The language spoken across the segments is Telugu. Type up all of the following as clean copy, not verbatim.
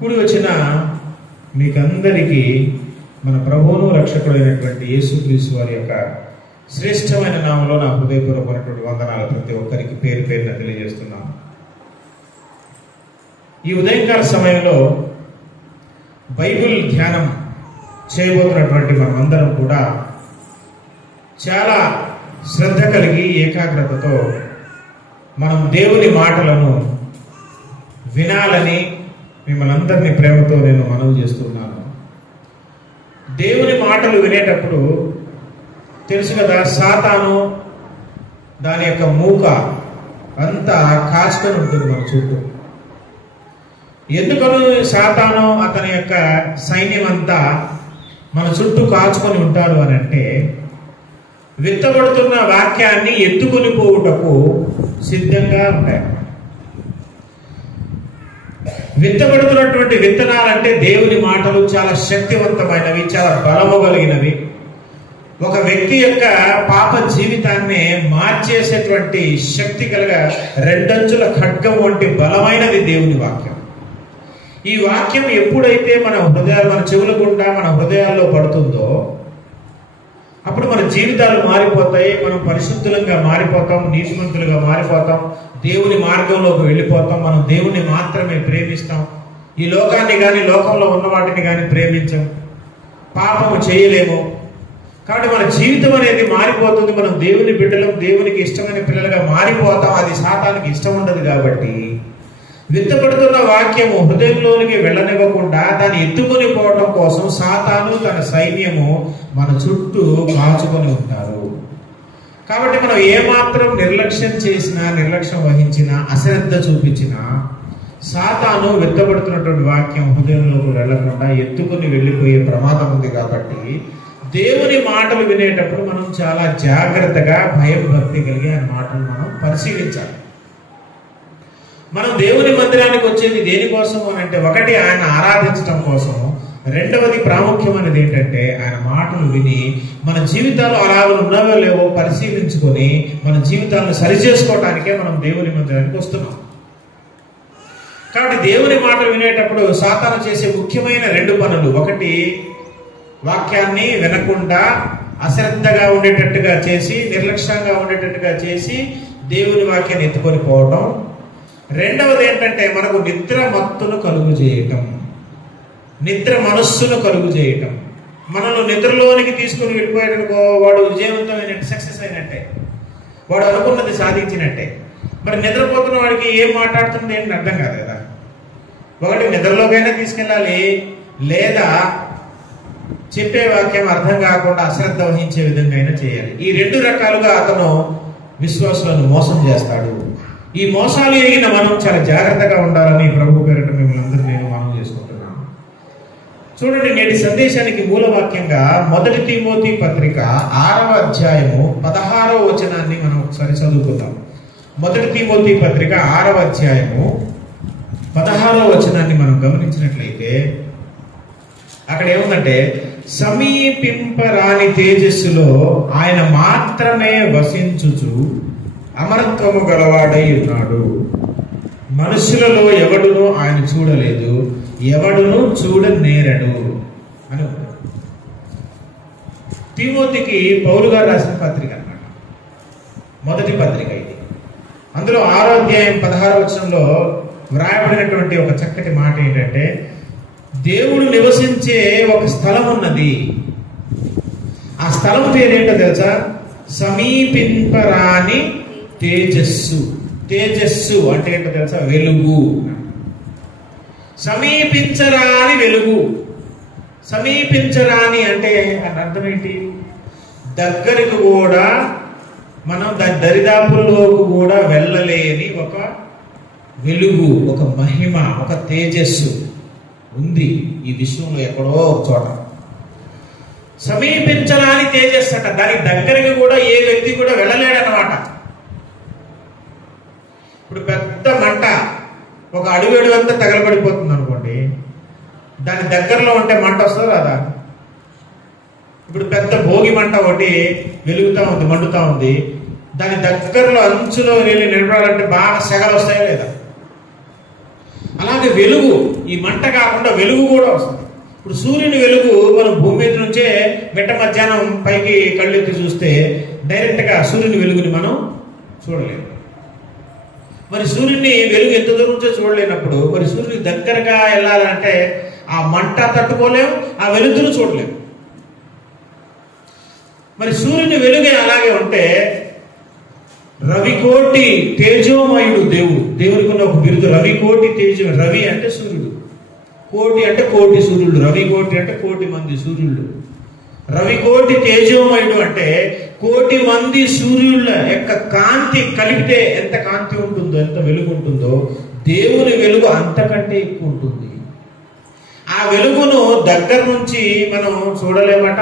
కూడి వచ్చిన మీకందరికీ మన ప్రభువును రక్షకుడైనటువంటి యేసుక్రీస్తు వారి యొక్క శ్రేష్టమైన నామంలో నా హృదయపూర్వకమైనటువంటి వందనాలు ప్రతి ఒక్కరికి పేరు పేరున తెలియజేస్తున్నాను. ఈ ఉదయకాల సమయంలో బైబిల్ ధ్యానం చేయబోతున్నటువంటి మనమందరం కూడా చాలా శ్రద్ధ కలిగి ఏకాగ్రతతో మనం దేవుని మాటలను వినాలని మిమ్మల్ని అందరినీ ప్రేమతో నేను మనవి చేస్తున్నాను. దేవుని మాటలు వినేటప్పుడు తెలుసు కదా, సాతాను దాని యొక్క మూక అంతా కాచుకొని ఉంటుంది మన చుట్టూ. ఎందుకని సాతాను అతని యొక్క సైన్యం అంతా మన చుట్టూ కాచుకొని ఉంటారు అని అంటే, విత్తబడుతున్న వాక్యాన్ని ఎత్తుకొని పోవుటకు సిద్ధంగా ఉంటాయి. విత్తబడుతున్నటువంటి విత్తనాలంటే దేవుని మాటలు చాలా శక్తివంతమైనవి, చాలా బలము కలిగినవి. ఒక వ్యక్తి యొక్క పాప జీవితాన్ని మార్చేసేటువంటి శక్తి కలిగ రెండంచుల ఖడ్గం వంటి బలమైనది దేవుని వాక్యం. ఈ వాక్యం ఎప్పుడైతే మన చెవుల గుండా మన హృదయాల్లో పడుతుందో అప్పుడు మన జీవితాలు మారిపోతాయి. మనం పరిశుద్ధులంగా మారిపోతాం, నీతిమంతులుగా మారిపోతాం, దేవుని మార్గంలోకి వెళ్ళిపోతాం. మనం దేవుణ్ణి మాత్రమే ప్రేమిస్తాం. ఈ లోకాన్ని కానీ లోకంలో ఉన్న వాటిని కానీ ప్రేమించం, పాపము చేయలేము. కాబట్టి మన జీవితం అనేది మారిపోతుంది. మనం దేవుని బిడ్డలం, దేవునికి ఇష్టమైన పిల్లలుగా మారిపోతాం. అది సాతానికి ఇష్టం ఉండదు. కాబట్టి విత్తబడుతున్న వాక్యము హృదయంలోనికి వెళ్ళనివ్వకుండా దాన్ని ఎత్తుకొని పోవడం కోసం సాతాను తన సైన్యము మన చుట్టూ కాచుకొని ఉంటారు. కాబట్టి మనం ఏమాత్రం నిర్లక్ష్యం చేసినా, నిర్లక్ష్యం వహించినా, అశ్రద్ధ చూపించినా సాతాను విత్తబడుతున్నటువంటి వాక్యం హృదయంలోకి వెళ్లకుండా ఎత్తుకొని వెళ్ళిపోయే ప్రమాదం ఉంది. కాబట్టి దేవుని మాటలు వినేటప్పుడు మనం చాలా జాగ్రత్తగా భయం భక్తి కలిగి ఆయన మాటలు మనం పరిశీలించాలి. మనం దేవుని మందిరానికి వచ్చేది దేనికోసం అని అంటే, ఒకటి ఆయన ఆరాధించడం కోసం, రెండవది ప్రాముఖ్యమైనది ఏంటంటే ఆయన మాటలు విని మన జీవితాలు అలాగ ఉన్నావో లేవో పరిశీలించుకొని మన జీవితాలను సరిచేసుకోవడానికే మనం దేవుని మందిరానికి వస్తున్నాం. కాబట్టి దేవుని మాటలు వినేటప్పుడు సాతాను చేసే ముఖ్యమైన రెండు పనులు, ఒకటి వాక్యాన్ని వినకుండా అశ్రద్ధగా ఉండేటట్టుగా చేసి, నిర్లక్ష్యంగా ఉండేటట్టుగా చేసి దేవుని వాక్యాన్ని ఎత్తుకొని పోవడం. రెండవది ఏంటంటే మనకు నిద్ర మత్తును కలుగు చేయటం, నిద్ర మనస్సును కలుగు చేయటం. మనల్ని నిద్రలోనికి తీసుకుని వెళ్ళిపోయాడనుకో, వాడు విజయవంతమైనట్టు, సక్సెస్ అయినట్టే, వాడు అనుకున్నది సాధించినట్టే. మరి నిద్రపోతున్న వాడికి ఏం మాట్లాడుతుంది ఏంటి అర్థం కాదు కదా. ఒకటి నిద్రలోకైనా తీసుకెళ్ళాలి, లేదా చెప్పే వాక్యం అర్థం కాకుండా అశ్రద్ధ వహించే విధంగా అయినా చేయాలి. ఈ రెండు రకాలుగా అతను విశ్వాసులను మోసం చేస్తాడు. ఈ మోసాలు ఎరిగిన మనం చాలా జాగ్రత్తగా ఉండాలని ప్రభు పేరిట మిమ్మల్ని అందరూ నేను మనం చేసుకుంటున్నాను. చూడండి, నేటి సందేశానికి మూలవాక్యంగా 1 తిమోతి పత్రిక 6వ అధ్యాయము 16వ వచనాన్ని మనం ఒకసారి చదువుకుందాం. 1 తిమోతి పత్రిక 6వ అధ్యాయము 16వ వచనాన్ని మనం గమనించినట్లయితే అక్కడ ఏముందంటే, సమీపింపరాని తేజస్సులో ఆయన మాత్రమే వసించుచు అమరత్వము గలవాడై ఉన్నాడు. మనుషులలో ఎవడును ఆయన చూడలేదు, ఎవడును చూడనేరడు అని. తిమోతికి పౌలు గారు రాసిన పత్రిక అన్నమాట, మొదటి పత్రిక ఇది. అందులో 6వ అధ్యాయం 16వ వచనంలో వ్రాయబడినటువంటి ఒక చక్కటి మాట ఏంటంటే, దేవుడు నివసించే ఒక స్థలం ఉన్నది. ఆ స్థలం పేరేంటో తెలుసా? సమీపింపరాని తేజస్సు. తేజస్సు అంటే ఏంటో తెలుసా? వెలుగు. సమీపించరాని వెలుగు. సమీపించరాని అంటే అర్థం ఏంటి? దగ్గరకు కూడా మనం దాని దరిదాపుల్లోకి కూడా వెళ్ళలేని ఒక వెలుగు, ఒక మహిమ, ఒక తేజస్సు ఉంది ఈ విశ్వంలో ఎక్కడో ఒక చోట. సమీపించరాని తేజస్సు అట. దానికి దగ్గరికి కూడా ఏ వ్యక్తి కూడా వెళ్ళలేడనమాట. ఇప్పుడు పెద్ద మంట ఒక అడుగు అంతా తగలబడిపోతుంది అనుకోండి, దాని దగ్గరలో ఉంటే మంట వస్తుందా రాదా? ఇప్పుడు పెద్ద భోగి మంట ఒకటి వెలుగుతూ ఉంది, మండుతూ ఉంది, దాని దగ్గరలో అంచులో వెళ్ళి నిలబడాలంటే బాగా సెగలు వస్తాయా లేదా? అలాగే వెలుగు, ఈ మంట కాకుండా వెలుగు కూడా వస్తుంది. ఇప్పుడు సూర్యుని వెలుగు మనం భూమి మీద నుంచే మిట్ట మధ్యాహ్నం పైకి కళ్ళెత్తి చూస్తే డైరెక్ట్గా సూర్యుని వెలుగుని మనం చూడలేము. మరి సూర్యుని వెలుగు ఎంత దూరం నుంచో చూడలేనప్పుడు మరి సూర్యుని దగ్గరగా వెళ్ళాలంటే ఆ మంట తట్టుకోలేము, ఆ వెలుగును చూడలేము. మరి సూర్యుని వెలుగే అలాగే ఉంటే రవికోటి తేజోమయుడు దేవుడు. దేవుడికి ఉన్న ఒక బిరుదు రవికోటి తేజో. రవి అంటే సూర్యుడు, కోటి అంటే కోటి సూర్యుడు, రవికోటి అంటే కోటి మంది సూర్యుడు. రవికోటి తేజోమయుడు అంటే కోటి మంది సూర్యుల యొక్క కాంతి కలిపితే ఎంత కాంతి ఉంటుందో, ఎంత వెలుగు ఉంటుందో, దేవుని వెలుగు అంతకంటే ఎక్కువ ఉంటుంది. ఆ వెలుగును దగ్గర నుంచి మనం చూడలేమట,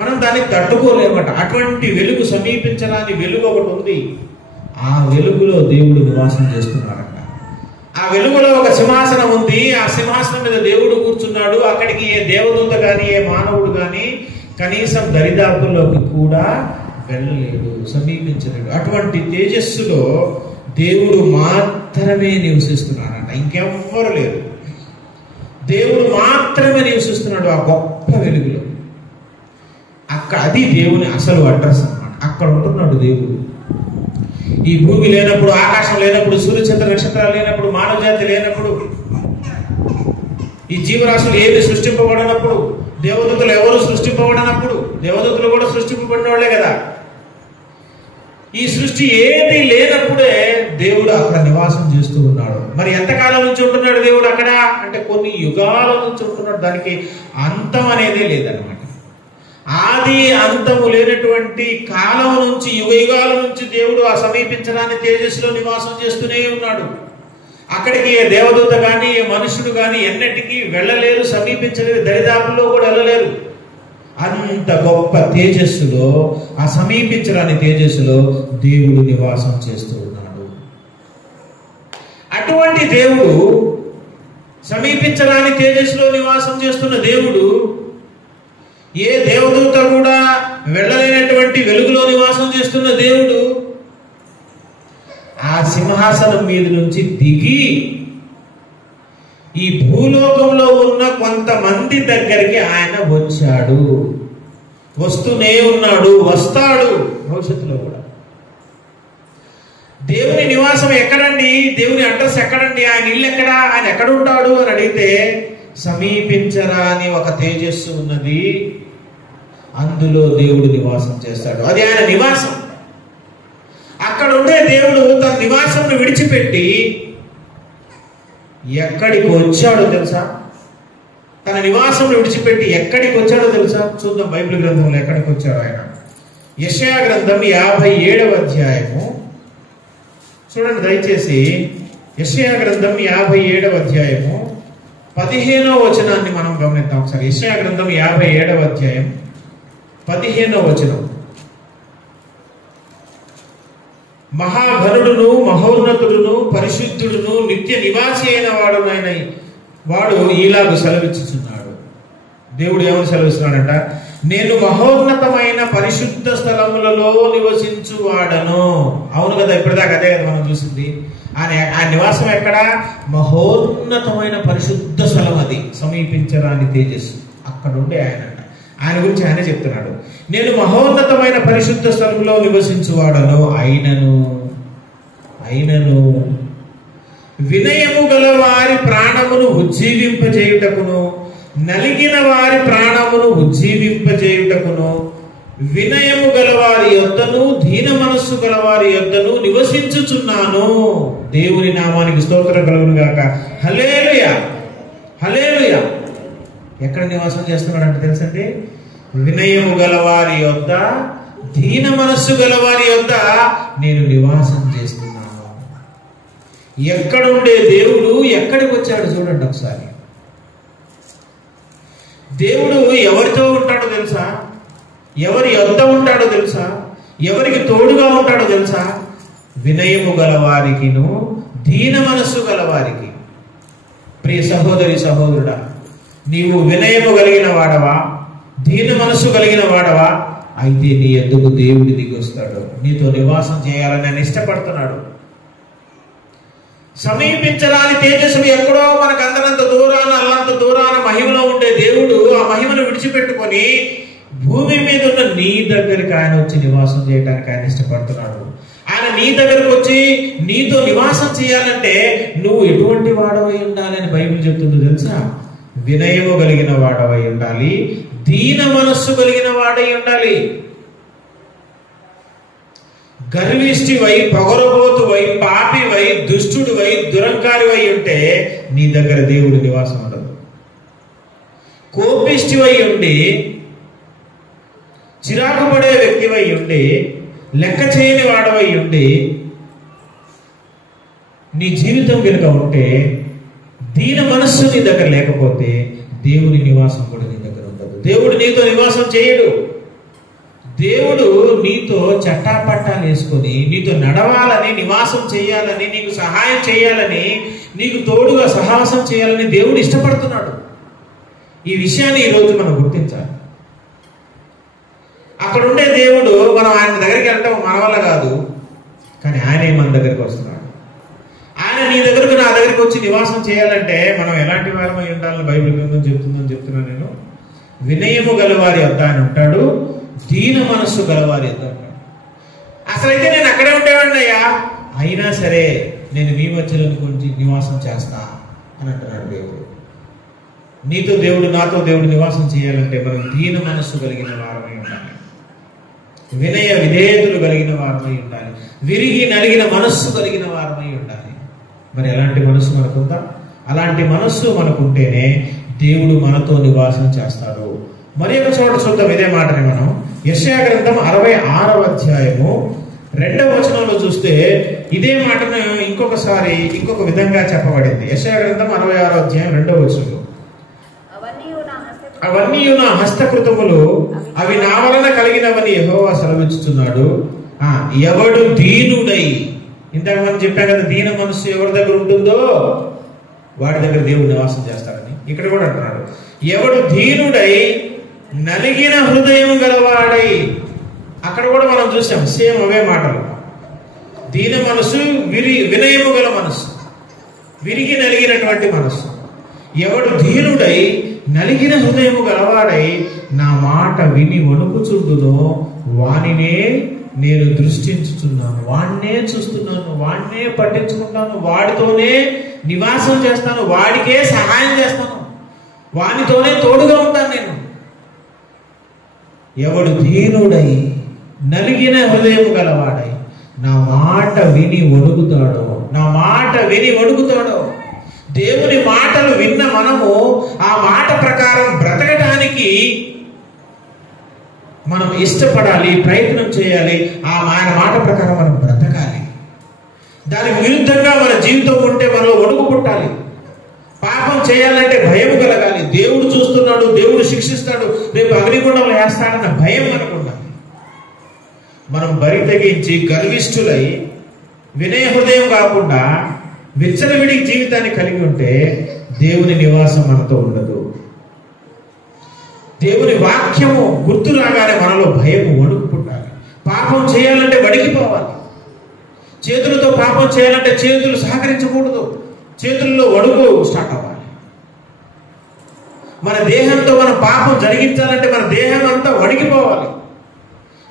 మనం దాన్ని తట్టుకోలేమట. అటువంటి వెలుగు, సమీపించరాని వెలుగు ఒకటి ఉంది. ఆ వెలుగులో దేవుడు నివాసం చేస్తున్నాడట. ఆ వెలుగులో ఒక సింహాసనం ఉంది. ఆ సింహాసనం మీద దేవుడు కూర్చున్నాడు. అక్కడికి ఏ దేవదూత కానీ ఏ మానవుడు కానీ కనీసం దరిదాపుల్లోకి కూడా వెళ్ళలేడు, సమీపించలేడు. అటువంటి తేజస్సులో దేవుడు మాత్రమే నివసిస్తున్నాడట, ఇంకెవ్వరు లేరు. దేవుడు మాత్రమే నివసిస్తున్నాడు ఆ గొప్ప వెలుగులో. అది దేవుని అసలు అడ్రస్ అన్నమాట. అక్కడ ఉంటున్నాడు దేవుడు. ఈ భూమి లేనప్పుడు, ఆకాశం లేనప్పుడు, సూర్యచంద్ర నక్షత్రాలు లేనప్పుడు, మానవ జాతి లేనప్పుడు, ఈ జీవరాశులు ఏవి సృష్టింపబడినప్పుడు, దేవదూతలు ఎవరు సృష్టింపబడినప్పుడు, దేవదూతలు కూడా సృష్టింపబడిన వాళ్ళే కదా. ఈ సృష్టి ఏది లేనప్పుడే దేవుడు అక్కడ నివాసం చేస్తూ ఉన్నాడు. మరి ఎంతకాలం నుంచి ఉంటున్నాడు దేవుడు అక్కడ అంటే కొన్ని యుగాల నుంచి ఉంటున్నాడు. దానికి అంతం అనేదే లేదనమాట. ఆది అంతము లేనటువంటి కాలం నుంచి, యుగ యుగాల నుంచి దేవుడు ఆ సమీపించడాన్ని తేజస్సులో నివాసం చేస్తూనే ఉన్నాడు. అక్కడికి ఏ దేవదూత కానీ ఏ మనుషుడు కానీ ఎన్నటికీ వెళ్ళలేరు, సమీపించలేరు, దరిదాపుల్లో కూడా వెళ్ళలేరు. అంత గొప్ప తేజస్సులో, ఆ సమీపించడాన్ని తేజస్సులో దేవుడు నివాసం చేస్తూ ఉన్నాడు. అటువంటి దేవుడు, సమీపించడాన్ని తేజస్సులో నివాసం చేస్తున్న దేవుడు, ఏ దేవదూత కూడా వెళ్ళలేనటువంటి వెలుగులో నివాసం చేస్తున్న దేవుడు ఆ సింహాసనం మీద నుంచి దిగి ఈ భూలోకంలో ఉన్న కొంతమంది దగ్గరికి ఆయన వచ్చాడు, వస్తూనే ఉన్నాడు, వస్తాడు భవిష్యత్తులో కూడా. దేవుని నివాసం ఎక్కడండి, దేవుని అడ్రస్ ఎక్కడండి, ఆయన ఇల్లు ఎక్కడా, ఆయన ఎక్కడ ఉంటాడు అని అడిగితే సమీపించరాని ఒక తేజస్సు ఉన్నది, అందులో దేవుడు నివాసం చేస్తాడు. అది ఆయన నివాసం. అక్కడ ఉండే దేవుడు తన నివాసం విడిచిపెట్టి ఎక్కడికి వచ్చాడో తెలుసా? తన నివాసం విడిచిపెట్టి ఎక్కడికి వచ్చాడో తెలుసా? చూద్దాం బైబిల్ గ్రంథంలో ఎక్కడికి వచ్చాడు ఆయన. యెషయా గ్రంథం 57వ అధ్యాయము చూడండి దయచేసి. యెషయా గ్రంథం 57వ అధ్యాయము 15వ వచనాన్ని మనం గమనిద్దాం ఒకసారి. యెషయా గ్రంథం 57వ అధ్యాయం 15వ వచనం. మహాఘనుడును మహోన్నతుడును పరిశుద్ధుడును నిత్య నివాసి అయిన వాడు ఇలాగ సెలవిచ్చుచున్నాడు. దేవుడు ఏమని సెలవిస్తున్నాడంట? నేను మహోన్నతమైన పరిశుద్ధ స్థలములలో నివసించువాడను. అవును కదా, ఇప్పటిదాకా అదే కదా మనం చూసింది. ఆ నివాసం ఎక్కడ? మహోన్నతమైన పరిశుద్ధ స్థలం, అది సమీపించరాని తేజస్సు. అక్కడ ఉండే ఆయన గురించి ఆయన చెప్తున్నాడు. నేను మహోన్నతమైన పరిశుద్ధ స్థలంలో నివసించువాడను, అయినను వినయము గల వారి ప్రాణమును ఉజ్జీవింపజేయుటకును, నలిగిన వారి ప్రాణమును ఉజ్జీవింపజేయుటకును, వినయము గలవారి యొద్దను దీన మనస్సు గలవారి యొద్దను నివసించుచున్నాను. దేవుని నామానికి స్తోత్రం కలుగును గాక. హల్లెలూయా, హల్లెలూయా. ఎక్కడ నివాసం చేస్తున్నాడంటే తెలుసండి? వినయము గలవారి యొద్ద, దీన మనస్సు గలవారి యొద్ద నేను నివాసం చేస్తున్నాను. ఎక్కడుండే దేవుడు ఎక్కడికి వచ్చాడు చూడండి ఒకసారి. దేవుడు ఎవరితో ఉంటాడో తెలుసా? ఎవరి యొద్ద ఉంటాడో తెలుసా? ఎవరికి తోడుగా ఉంటాడో తెలుసా? వినయము గలవారికిను దీన మనస్సు గలవారికి. ప్రియ సహోదరి సహోదరుడా, నీవు వినయము కలిగిన వాడవా, దీన మనస్సు కలిగిన వాడవా? అయితే నీ ఎద్దుకు దేవుడు దిగి వస్తాడు, నీతో నివాసం చేయాలని ఆయన ఇష్టపడుతున్నాడు. సమీపించరాని తేజస్సు ఎక్కడో మనకు అందనంత దూరాన అల్లంత దూరాన మహిమలో ఉండే దేవుడు ఆ మహిమను విడిచిపెట్టుకొని భూమి మీద ఉన్న నీ దగ్గరికి ఆయన వచ్చి నివాసం చేయడానికి ఆయన ఇష్టపడుతున్నాడు. ఆయన నీ దగ్గరకు వచ్చి నీతో నివాసం చేయాలంటే నువ్వు ఎటువంటి వాడవై ఉండాలి అని బైబిల్ చెప్తుందో తెలుసా? వినయము కలిగిన వాడవై ఉండాలి, దీన మనస్సు కలిగిన వాడై ఉండాలి. గర్విష్ఠివై, పొగరబోతువై, పాపివై, దుష్టుడివై, దురంకారివై ఉంటే నీ దగ్గర దేవుడి నివాసం ఉండదు. కోపిష్ఠివై ఉండి, చిరాకు పడే వ్యక్తివై ఉండి, లెక్క చేయని వాడవై ఉండి నీ జీవితం కనుక ఉంటే, దీన మనస్సు నీ దగ్గర లేకపోతే దేవుడి నివాసం కూడా నీ దగ్గర ఉండదు. దేవుడు నీతో నివాసం చేయడు. దేవుడు నీతో చట్టాపట్టాలు వేసుకొని నీతో నడవాలని, నివాసం చేయాలని, నీకు సహాయం చేయాలని, నీకు తోడుగా సహవాసం చేయాలని దేవుడు ఇష్టపడుతున్నాడు. ఈ విషయాన్ని ఈరోజు మనం గుర్తించాలి. అక్కడ ఉండే దేవుడు మనం ఆయన దగ్గరికి వెళ్ళటం మన వల్ల కాదు, కానీ ఆయనే మన దగ్గరికి వస్తున్నాడు. ఆయన నీ దగ్గరకు, నా దగ్గరికి వచ్చి నివాసం చేయాలంటే మనం ఎలాంటి వారమై ఉండాలని బైబిల్ గ్రంథం చెప్తున్నాను నేను. వినయము గలవారి వద్ద ఆయన ఉంటాడు, దీన మనస్సు గలవారి వద్ద ఉంటాడు. అసలైతే నేను అక్కడే ఉండేవాడిని అయ్యా, అయినా సరే నేను మీ మధ్యలో గురించి నివాసం చేస్తా అని అంటున్నాడు దేవుడు. నీతో దేవుడు, నాతో దేవుడు నివాసం చేయాలంటే మనం దీన మనస్సు కలిగిన వారమై ఉండాలి, వినయ విధేయతలు కలిగిన వారమై ఉండాలి, విరిగి నలిగిన మనస్సు కలిగిన వారమై ఉండాలి. మరి ఎలాంటి మనస్సు మనకుందా? అలాంటి మనస్సు మనకుంటేనే దేవుడు మనతో నివాసం చేస్తాడు. మరి ఒక చోట చూద్దాం ఇదే మాటని మనం. యెషయా గ్రంథం 66వ అధ్యాయము 2వ వచనంలో చూస్తే ఇదే మాటను ఇంకొకసారి ఇంకొక విధంగా చెప్పబడింది. యెషయా గ్రంథం 66వ అధ్యాయం 2వ వచనంలో, అవన్నీ నా హస్తకృతములు, అవి నా వలన కలిగినవని యెహోవా సెలవిస్తున్నాడు. ఎవడు దీనుడై, ఇంతకు మనం చెప్పాం కదా, దీన మనస్సు ఎవరి దగ్గర ఉంటుందో వాడి దగ్గర దేవుడు నివాసం చేస్తాడని. ఇక్కడ కూడా అంటున్నాడు, ఎవడు దీనుడై నలిగిన హృదయం గలవాడై. అక్కడ కూడా మనం చూసాం సేమ్ అవే మాటలు. దీన మనసు, వినయము గల మనస్సు, విరిగి నలిగినటువంటి మనస్సు. ఎవడు దీనుడై నలిగిన హృదయము గలవాడై నా మాట విని వణుకుచుండునో వానినే నేను దృష్టించుచున్నాను, వాడినే చూస్తున్నాను, వాడినే పట్టించుకుంటాను, వాడితోనే నివాసం చేస్తాను, వాడికే సహాయం చేస్తాను, వానితోనే తోడుగా ఉంటాను నేను. ఎవడు దీనుడై నలిగిన హృదయము గలవాడై నా మాట విని వణుకుతాడో, నా మాట విని వణుకుతాడో. దేవుని మాటలు విన్న మనము ఆ మాట ప్రకారం బ్రతకడానికి మనం ఇష్టపడాలి, ప్రయత్నం చేయాలి. ఆయన మాట ప్రకారం మనం బ్రతకాలి. దానికి విరుద్ధంగా మన జీవితం ఉంటే మనలో వణుకు పుట్టాలి. పాపం చేయాలంటే భయం కలగాలి. దేవుడు చూస్తున్నాడు, దేవుడు శిక్షిస్తాడు, రేపు అగ్నిగుండంలో వేస్తాడన్న భయం మనకు ఉండాలి. మనం బరి తెగించి గర్విష్ఠులై వినయ హృదయం కాకుండా విచ్చలవిడి జీవితాన్ని కలిగి ఉంటే దేవుని నివాసం మనతో ఉండదు. దేవుని వాక్యము గుర్తు రాగానే మనలో భయము, వణుకు పుట్టాలి. పాపం చేయాలంటే వణికిపోవాలి. చేతులతో పాపం చేయాలంటే చేతులు సహకరించకూడదు, చేతుల్లో వణుకు స్టార్ట్ అవ్వాలి. మన దేహంతో మనం పాపం జరిగించాలంటే మన దేహం అంతా వణికిపోవాలి.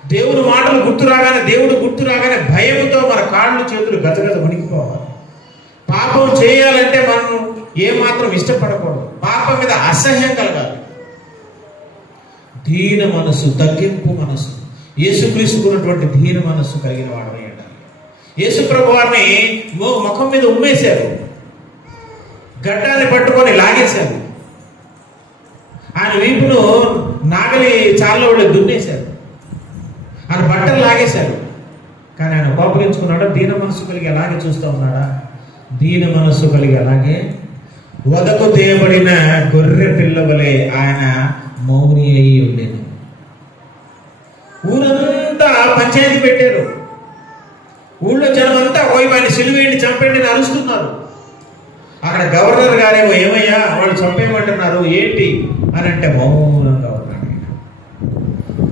దేవుని మాటలు గుర్తు రాగానే, దేవుడు గుర్తు రాగానే భయముతో మన కాళ్ళు చేతులు గజగజ వణికిపోవాలి. పాపం చేయాలంటే మనం ఏమాత్రం ఇష్టపడకూడదు, పాపం మీద అసహ్యం కలగాలి. దీన మనస్సు, తగ్గింపు మనస్సు, యేసుక్రీస్తుకున్నటువంటి దీన మనస్సు కలిగిన వాడమై ఉండాలి. యేసు ప్రభు వారిని ముఖం మీద ఉమ్మేశారు, గడ్డాన్ని పట్టుకొని లాగేశారు, ఆయన వీపును నాగలి చాల్లో దున్నేశారు, ఆయన బట్టలు లాగేశారు. కానీ ఆయన కోపగించుకున్నాడా? దీన మనస్సు కలిగి అలాగే చూస్తూ ఉన్నాడా? దీన మనస్సు కలిగి అలాగే వదకు తేయబడిన గొర్రె పిల్ల వలె ఆయన మౌని అయి ఉండేది. ఊరంతా పంచాయతీ పెట్టారు. ఊళ్ళో జనమంతా వాడిని సిలువేయండి, చంపేయండి అని అరుస్తున్నారు. అక్కడ గవర్నర్ గారేమో ఏమయ్యా వాళ్ళు చంపేయమంటున్నారు ఏంటి అని అంటే మౌనంగా ఉన్నాడు.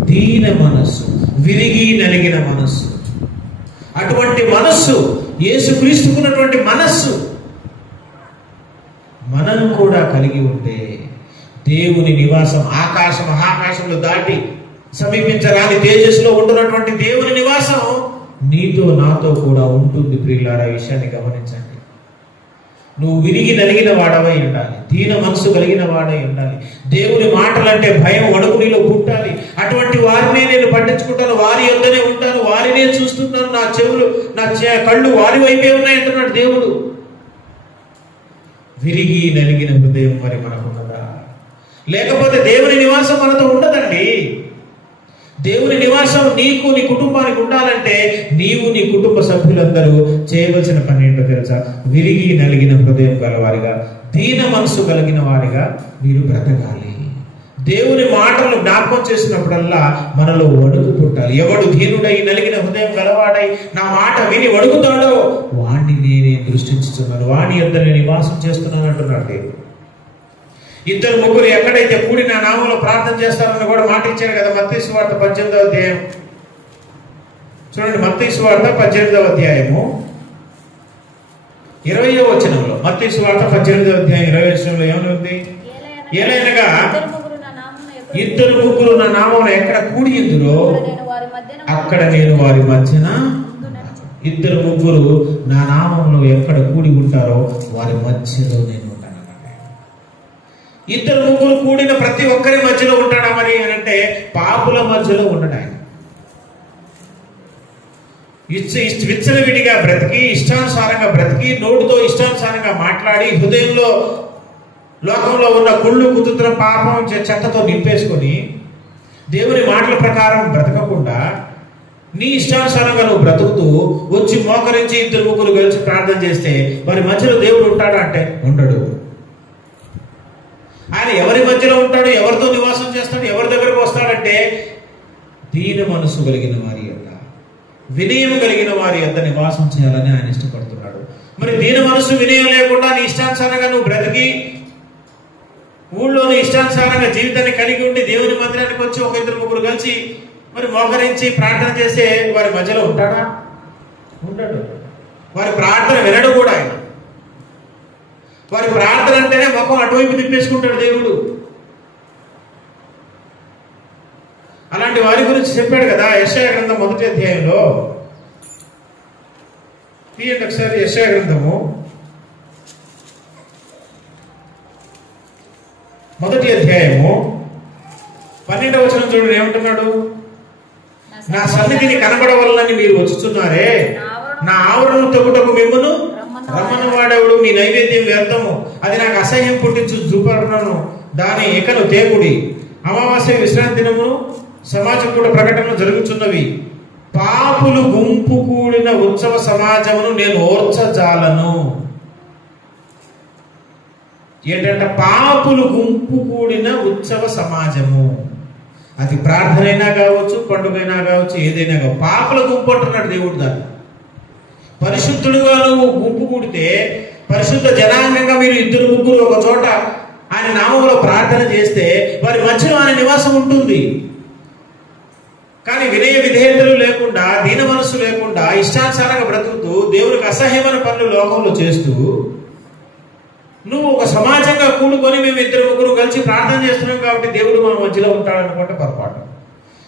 దీన మనస్సు, విరిగి నలిగిన మనస్సు, అటువంటి మనస్సు యేసుక్రీస్తుకున్నటువంటి మనస్సు మనం కూడా కలిగి ఉంటే దేవుని నివాసం ఆకాశం మహాకాశంలో దాటి సమీపించరాని తేజస్సులో ఉంటున్నటువంటి దేవుని నివాసం నీతో నాతో కూడా ఉంటుంది. ప్రియులారా, విషయాన్ని గమనించండి. నువ్వు విరిగి నలిగిన వాడవై ఉండాలి, దీన మనసు కలిగిన వాడై ఉండాలి. దేవుని మాటలంటే భయం వణుకు నీలో పుట్టాలి. అటువంటి వారినే నేను పట్టించుకుంటాను, వారి యొద్దనే ఉంటాను, వారినే చూస్తున్నాను, నా చెవులు కళ్ళు వారి వైపే ఉన్నాయి అంటున్నాడు దేవుడు. విరిగి నలిగిన హృదయం మరి మనకున్నదా? లేకపోతే దేవుని నివాసం మనతో ఉండదండి. దేవుని నివాసం నీకు నీ కుటుంబానికి ఉండాలంటే నీవు నీ కుటుంబ సభ్యులందరూ చేయవలసిన పని ఏంటో తెలుసా? విరిగి నలిగిన హృదయం గలవారిగా, దీన మనసు కలిగిన వారిగా మీరు బ్రతకాలి. దేవుని మాటలు జ్ఞాపకం చేసినప్పుడల్లా మనలో వణుకు పుట్టాలి. ఎవడు దీనుడై నలిగిన హృదయం గలవాడై నా మాట విని వణుకుతాడో వాణ్ణి నేనే దృష్టించుతున్నాను, వాణి యొద్ద నేను నివాసం చేస్తున్నాను అంటున్నాడు దేవుడు. ఇద్దరు ముగ్గురు ఎక్కడైతే కూడి నా నామంలో ప్రార్థన చేస్తారని కూడా మాట ఇచ్చారు కదా. మత్తయి సువార్త 18వ అధ్యాయం చూడండి. మత్తయి సువార్త 18వ అధ్యాయము 20వ వచనంలో, మత్తయి సువార్త 18వ అధ్యాయం 20వ వచనంలో ఏమనుంది? ఏలైనగా ఇద్దరు ముగ్గురు నా నామమున ఎక్కడ కూడి ఉందురో అక్కడ నేను వారి మధ్యన. ఇద్దరు ముగ్గురు నా నామంలో ఎక్కడ కూడి ఉంటారో వారి మధ్యలో నేను ఉంటాను. ఇద్దరు ముగ్గురు కూడిన ప్రతి ఒక్కరి మధ్యలో ఉంటాడా మరి అంటే పాపుల మధ్యలో ఉండడు ఆయన. విచ్చలవిడిగా బ్రతికి, ఇష్టానుసారంగా బ్రతికి, నోటితో ఇష్టానుసారంగా మాట్లాడి, హృదయంలో లోకంలో ఉన్న కుళ్ళు కుతంత్రం పాపం చెత్తతో నింపేసుకొని దేవుని మాటల ప్రకారం బ్రతకకుండా నీ ఇష్టానుసారంగా నువ్వు బ్రతుకుతూ వచ్చి మోకరించి ఇద్దరు ముగ్గురు కలిసి ప్రార్థన చేస్తే వారి మధ్యలో దేవుడు ఉంటాడా అంటే ఉండడు. ఆయన ఎవరి మధ్యలో ఉంటాడు? ఎవరితో నివాసం చేస్తాడు? ఎవరి దగ్గరకు వస్తాడంటే దీన మనసు కలిగిన వారి యొక్క, వినయం కలిగిన వారి యొక్క నివాసం చేయాలని ఆయన ఇష్టపడుతున్నాడు. మరి దీన మనసు వినయం లేకుండా నీ ఇష్టానుసారంగా నువ్వు బ్రతికి ఊళ్ళోని ఇష్టానుసారంగా జీవితాన్ని కలిగి ఉండి దేవుని మందిరానికి వచ్చి ఒక ఇద్దరు ముగ్గురు కలిసి మరి మోకరించి ప్రార్థన చేస్తే వారి మధ్యలో ఉంటాడా? ఉండడు. వారి ప్రార్థన వినడు కూడా ఆయన. వారి ప్రార్థన అంటేనే ముఖం అటువైపు తిప్పేసుకుంటాడు దేవుడు. అలాంటి వారి గురించి చెప్పాడు కదా యెషయా గ్రంథం 1వ అధ్యాయంలో. తీయండి ఒకసారి యెషయా గ్రంథము 1వ అధ్యాయము 12వ వచనం చూడండి. ఏమంటున్నాడు? నా సన్నిధిని కనబడవలనని మీరు వచ్చుతున్నారే, నా ఆవరణను తొక్కుటకు మిమ్మును రమ్మని వాడేవాడు, మీ నైవేద్యం వ్యర్థము, అది నాకు అసహ్యం పుట్టించు చూపరులను, దాని ఎకను తేకుడి. అమావాస్య విశ్రాంతి దినము సమాజ కూడా ప్రకటనలు జరుగుతున్నవి. పాపులు గుంపు కూడిన ఉత్సవ సమాజమును నేను ఓర్చజాలను. ఏంటంటే పాపులు గుంపు కూడిన ఉత్సవ సమాజము. అది ప్రార్థనైనా కావచ్చు, పండుగైనా కావచ్చు, ఏదైనా కావచ్చు. పాపుల గుంపు అంటున్నాడు దేవుడు దాన్ని. పరిశుద్ధుడుగా నువ్వు గుంపు కూడితే, పరిశుద్ధ జనాంగంగా మీరు ఇద్దరు ముగ్గురు ఒక చోట ఆయన నామంలో ప్రార్థన చేస్తే వారి మధ్యలో ఆయన నివాసం ఉంటుంది. కానీ వినయ విధేయతలు లేకుండా, దీన మనస్సు లేకుండా, ఇష్టానుసారంగా బ్రతుకుతూ దేవునికి అసహ్యమైన పనులు లోకంలో చేస్తూ నువ్వు ఒక సమాజంగా కూడుకొని మేము ఇద్దరు ముగ్గురు కలిసి ప్రార్థన చేస్తున్నాం కాబట్టి దేవుడు మన మధ్యలో ఉంటాడనుకుంటే పొరపాటు.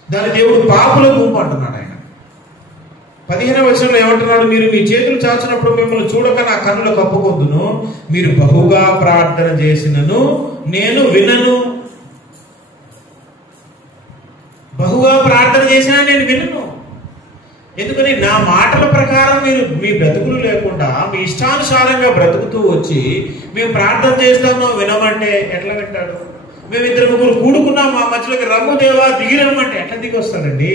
దాని దేవుడు పాపుల గుంపు అంటున్నాడు ఆయన. 15వ వచనంలో ఏమంటున్నాడు? మీరు మీ చేతులు చాచినప్పుడు మిమ్మల్ని చూడక నా కన్నులు కప్పుకొద్దును, మీరు బహుగా ప్రార్థన చేసినను నేను వినను. బహుగా ప్రార్థన చేసినా నేను వినను. ఎందుకని? నా మాటల ప్రకారం మీరు మీ బ్రతుకులు లేకుండా మీ ఇష్టానుసారంగా బ్రతుకుతూ వచ్చి మేము ప్రార్థన చేస్తున్నాం వినమంటే ఎట్లా వింటాడు? మేము ఇద్దరు ముగ్గురు కూడుకున్నాం మా మధ్యలోకి రమ్ము దేవా దిగిరమ్మంటే ఎట్లా దిగి వస్తాడండి?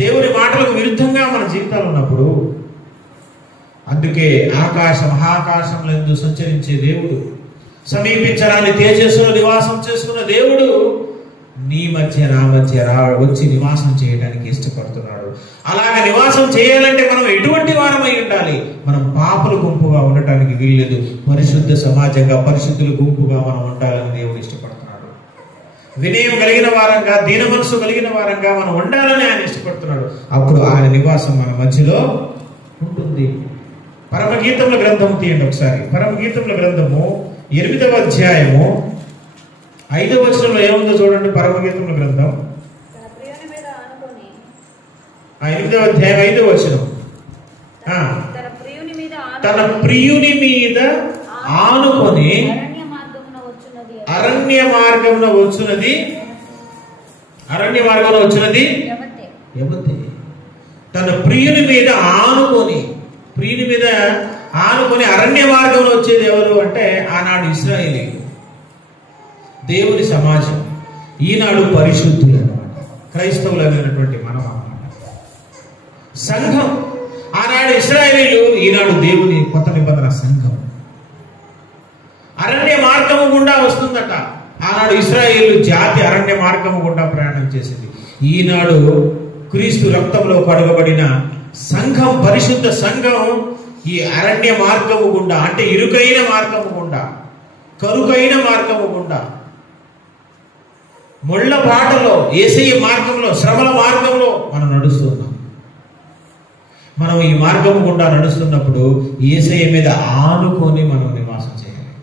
దేవుని మాటలకు విరుద్ధంగా మన జీవితాలు ఉన్నప్పుడు. అందుకే ఆకాశ మహాకాశంలో ఎందుకు సంచరించే దేవుడు, సమీపించరాని తేజస్సులో నివాసం చేసుకున్న దేవుడు నీ మధ్య నా మధ్య వచ్చి నివాసం చేయడానికి ఇష్టపడుతున్నాడు. అలాగే నివాసం చేయాలంటే మనం ఎటువంటి వారమై ఉండాలి? మనం పాపుల గుంపుగా ఉండటానికి వీల్లేదు. పరిశుద్ధ సమాజంగా, పరిశుద్ధుల గుంపుగా మనం ఉండాలని దేవుడు ఇష్టపడుతున్నాడు. వినయం కలిగిన వారంగా, దీన మనసు కలిగిన వారంగా మనం ఉండాలని ఆయన ఇష్టపడుతున్నాడు. అప్పుడు ఆయన నివాసం మన మధ్యలో ఉంటుంది. పరమగీతముల గ్రంథము తీయండి ఒకసారి. పరమగీతముల గ్రంథము 8వ అధ్యాయము 5వ వచనంలో ఏముందో చూడండి. పరమగీతముల గ్రంథం 8వ అధ్యాయం 5వ వచనం. తన ప్రియుని మీద ఆనుకొని అరణ్య మార్గమున వచ్చున్నది ఎవతే. తన ప్రియుని మీద ఆనుకొని అరణ్య మార్గంలో వచ్చేది ఎవరు అంటే ఆనాడు ఇశ్రాయేలీయులు, దేవుని సమాజం. ఈనాడు పరిశుద్ధులు అన్నమాట, క్రైస్తవులైనటువంటి మనం అన్నమాట, సంఘం. ఆనాడు ఇశ్రాయేలీయులు, ఈనాడు దేవుని కొత్త నిబంధన సంఘం. అరణ్య మార్గము గుండా వస్తుందట. ఆనాడు ఇశ్రాయేలు జాతి అరణ్య మార్గము గుండా ప్రయాణం చేసింది. ఈనాడు క్రీస్తు రక్తంలో కడగబడిన సంఘం, పరిశుద్ధ సంఘం ఈ అరణ్య మార్గము గుండా, అంటే ఇరుకైన మార్గము గుండా, కరుకైన మార్గము గుండా, ముళ్ళ బాటలో, యేసయ్య మార్గంలో, శ్రమల మార్గంలో మనం నడుస్తున్నాం. మనం ఈ మార్గము గుండా నడుస్తున్నప్పుడు యేసయ్య మీద ఆనుకొని మనం నివాసం చేయాలి.